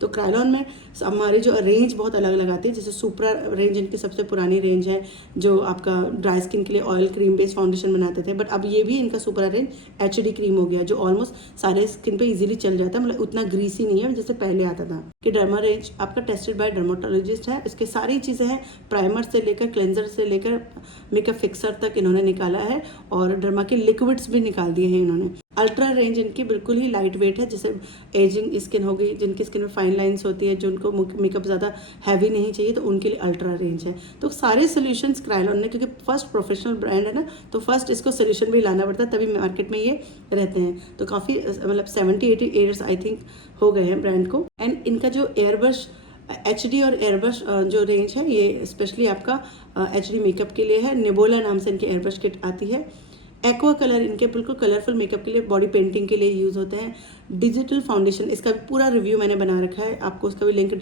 तो क्रायोलॉन में हमारी जो रेंज बहुत अलग अलग आती है, जैसे सुपरा रेंज इनकी सबसे पुरानी रेंज है जो आपका ड्राई स्किन के लिए ऑयल क्रीम बेस्ड फाउंडेशन बनाते थे, बट अब ये भी इनका सुपरा रेंज HD क्रीम हो गया जो ऑलमोस्ट सारे स्किन पे इजीली चल जाता है, मतलब उतना ग्रीसी नहीं है जैसे पहले आता था। कि डर्मा रेंज आपका टेस्टेड बाय डर्माटोलॉजिस्ट है, इसके सारी चीज़ें हैं, प्राइमर से लेकर क्लेंजर से लेकर मेकअप फिक्सर तक इन्होंने निकाला है और डर्मा के लिक्विड्स भी निकाल दिए हैं इन्होंने। अल्ट्रा रेंज इनकी बिल्कुल ही लाइट वेट है, जैसे एजिंग स्किन हो गई, जिनकी स्किन में फाइन लाइंस होती है, जिनको मेकअप ज़्यादा हैवी नहीं चाहिए, तो उनके लिए अल्ट्रा रेंज है। तो सारे सोल्यूशंस क्रायोलॉन ने, क्योंकि फर्स्ट प्रोफेशनल ब्रांड है ना, तो फर्स्ट इसको सोल्यूशन भी लाना पड़ता है, तभी मार्केट में ये रहते हैं। तो काफ़ी मतलब 70-80 ईयर्स आई थिंक हो गए हैं ब्रांड को। एंड इनका जो एयरब्रश HD और एयरब्रश जो रेंज है, ये स्पेशली आपका HD मेकअप के लिए है। निबोला नाम से इनकी एयरब्रश किट आती है। एक्वा कलर इनके बिल्कुल कलरफुल मेकअप के लिए, बॉडी पेंटिंग के लिए यूज़ होते हैं। डिजिटल फाउंडेशन, इसका भी पूरा रिव्यू मैंने बना रखा है, आपको उसका भी लिंक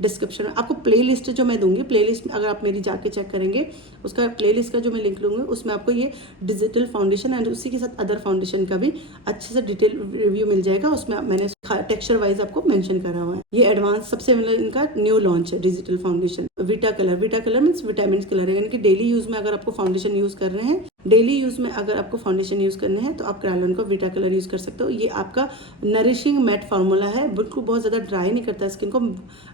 डिस्क्रिप्शन में, आपको प्लेलिस्ट जो मैं दूंगी, प्लेलिस्ट अगर आप मेरी जाके चेक करेंगे, उसका प्लेलिस्ट का जो मैं लिंक लूँगी, उसमें आपको ये डिजिटल फाउंडेशन एंड उसी के साथ अदर फाउंडेशन का भी अच्छे से डिटेल रिव्यू मिल जाएगा। उसमें मैंने टेक्सचर वाइज आपको मेंशन करा हुआ है। ये एडवांस सबसे मतलब इनका न्यू लॉन्च है डिजिटल फाउंडेशन। विटा कलर मीन्स विटामिन कलर है, यानी कि डेली यूज में अगर आपको फाउंडेशन यूज कर रहे हैं, डेली यूज में अगर आपको फाउंडेशन यूज करने हैं, तो आप क्रायोलॉन का विटा कलर यूज कर सकते हो। ये आपका नरिशिंग मैट फार्मूला है, बिल्कुल बहुत ज़्यादा ड्राई नहीं करता स्किन को,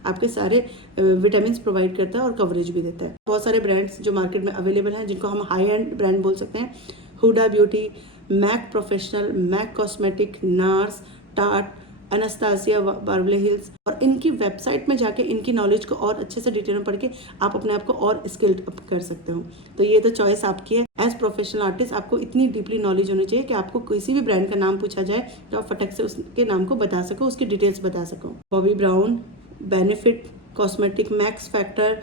आपके सारे विटामिन प्रोवाइड करता है और कवरेज भी देता है। बहुत सारे ब्रांड्स जो मार्केट में अवेलेबल हैं, जिनको हम हाई एंड ब्रांड बोल सकते हैं, Huda Beauty, MAC professional, MAC cosmetic, NARS, टाट, एनास्तासिया, बार्बले हिल्स। और इनकी वेबसाइट में जाके इनकी नॉलेज को और अच्छे से डिटेल में पढ़ के आप अपने आप को और स्किल्ड अप कर सकते हो। तो ये तो चॉइस आपकी है। एज प्रोफेशनल आर्टिस्ट आपको इतनी डीपली नॉलेज होनी चाहिए कि आपको किसी भी ब्रांड का नाम पूछा जाए तो आप फटक से उसके नाम को बता सको, उसकी डिटेल्स बता सको। Bobbi Brown, Benefit cosmetic, Max Factor,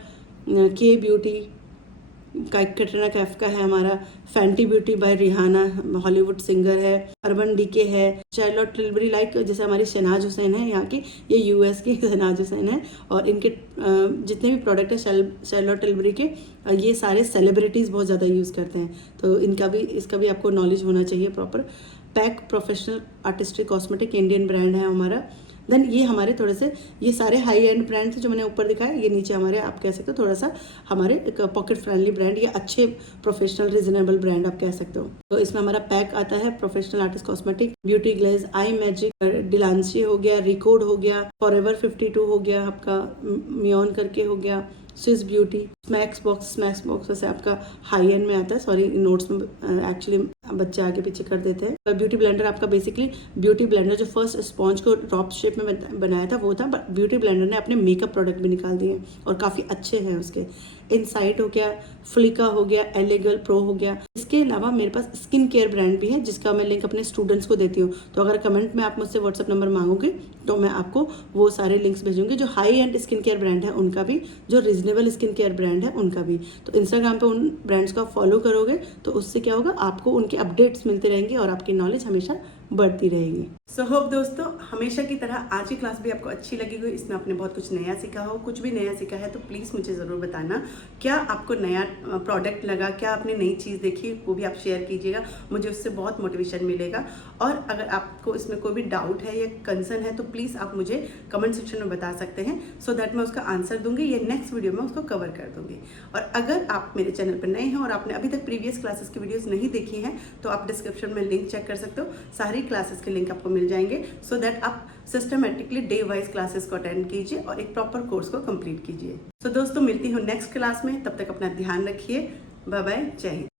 Kay Beauty, Katrina Kaif का है हमारा, Fenty Beauty by Rihanna, Hollywood singer है, अर्बन डीके है, चार्लोट टिलबरी, लाइक जैसे हमारी शहनाज हुसैन है यहाँ की, ये US की शहनाज हुसैन है। और इनके जितने भी प्रोडक्ट है चार्लोट टिलबरी के, ये सारे सेलिब्रिटीज़ बहुत ज़्यादा यूज़ करते हैं, तो इसका भी आपको नॉलेज होना चाहिए proper. Pack professional artistic cosmetic, Indian brand है हमारा। देन ये हमारे थोड़े से, ये सारे हाई एंड ब्रांड थे जो मैंने ऊपर दिखाया, ये नीचे हमारे आप कह सकते हो थोड़ा सा हमारे एक पॉकेट फ्रेंडली ब्रांड, ये अच्छे प्रोफेशनल रिजनेबल ब्रांड आप कह सकते हो। तो इसमें हमारा पैक आता है professional artist cosmetic, beauty glaze, eye magic, डिलांसी हो गया, रिकॉर्ड हो गया, फॉरएवर 52 हो गया, आपका मियोन करके हो गया, स्विस ब्यूटी, स्मैक्स बॉक्स वैसे आपका हाई एंड में आता है, सॉरी नोट्स में एक्चुअली बच्चे आगे पीछे कर देते हैं। ब्यूटी ब्लेंडर आपका बेसिकली ब्यूटी ब्लेंडर जो फर्स्ट स्पॉन्ज को ड्रॉप शेप में बनाया था वो था, बट ब्यूटी ब्लेंडर ने अपने मेकअप प्रोडक्ट भी निकाल दिए और काफ़ी अच्छे हैं उसके। इनसाइट हो गया, फ्लिका हो गया, एलेगल प्रो हो गया। इसके अलावा मेरे पास स्किन केयर ब्रांड भी है, जिसका मैं लिंक अपने स्टूडेंट्स को देती हूँ। तो अगर कमेंट में आप मुझसे व्हाट्सअप नंबर मांगोगे तो मैं आपको वो सारे लिंक्स भेजूंगी, जो high and skin care brand है उनका भी, जो रीजनेबल स्किन केयर ब्रांड है उनका भी। तो इंस्टाग्राम पे उन ब्रांड्स को आप फॉलो करोगे तो उससे क्या होगा, आपको उनके अपडेट्स मिलते रहेंगे और आपकी नॉलेज हमेशा बढ़ती रहेगी। सो होप दोस्तों, हमेशा की तरह आज की क्लास भी आपको अच्छी लगी हुई, इसमें आपने बहुत कुछ नया सीखा हो। कुछ भी नया सीखा है तो प्लीज़ मुझे ज़रूर बताना, क्या आपको नया प्रोडक्ट लगा, क्या आपने नई चीज़ देखी, वो भी आप शेयर कीजिएगा, मुझे उससे बहुत मोटिवेशन मिलेगा। और अगर आपको इसमें कोई भी डाउट है या कंसर्न है तो प्लीज़ आप मुझे कमेंट सेक्शन में बता सकते हैं, सो दैट मैं उसका आंसर दूंगी या नेक्स्ट वीडियो में उसको कवर कर दूंगी। और अगर आप मेरे चैनल पर नए हैं और आपने अभी तक प्रीवियस क्लासेस की वीडियोस नहीं देखी हैं तो आप डिस्क्रिप्शन में लिंक चेक कर सकते हो, सारी क्लासेस के लिंक आपको मिल जाएंगे, सो दैट आप सिस्टमेटिकली डे वाइज क्लासेस को अटेंड कीजिए और एक प्रॉपर कोर्स को कंप्लीट कीजिए। सो दोस्तों, मिलती हूँ नेक्स्ट क्लास में, तब तक अपना ध्यान रखिए। बाय बाय, जय हिंद।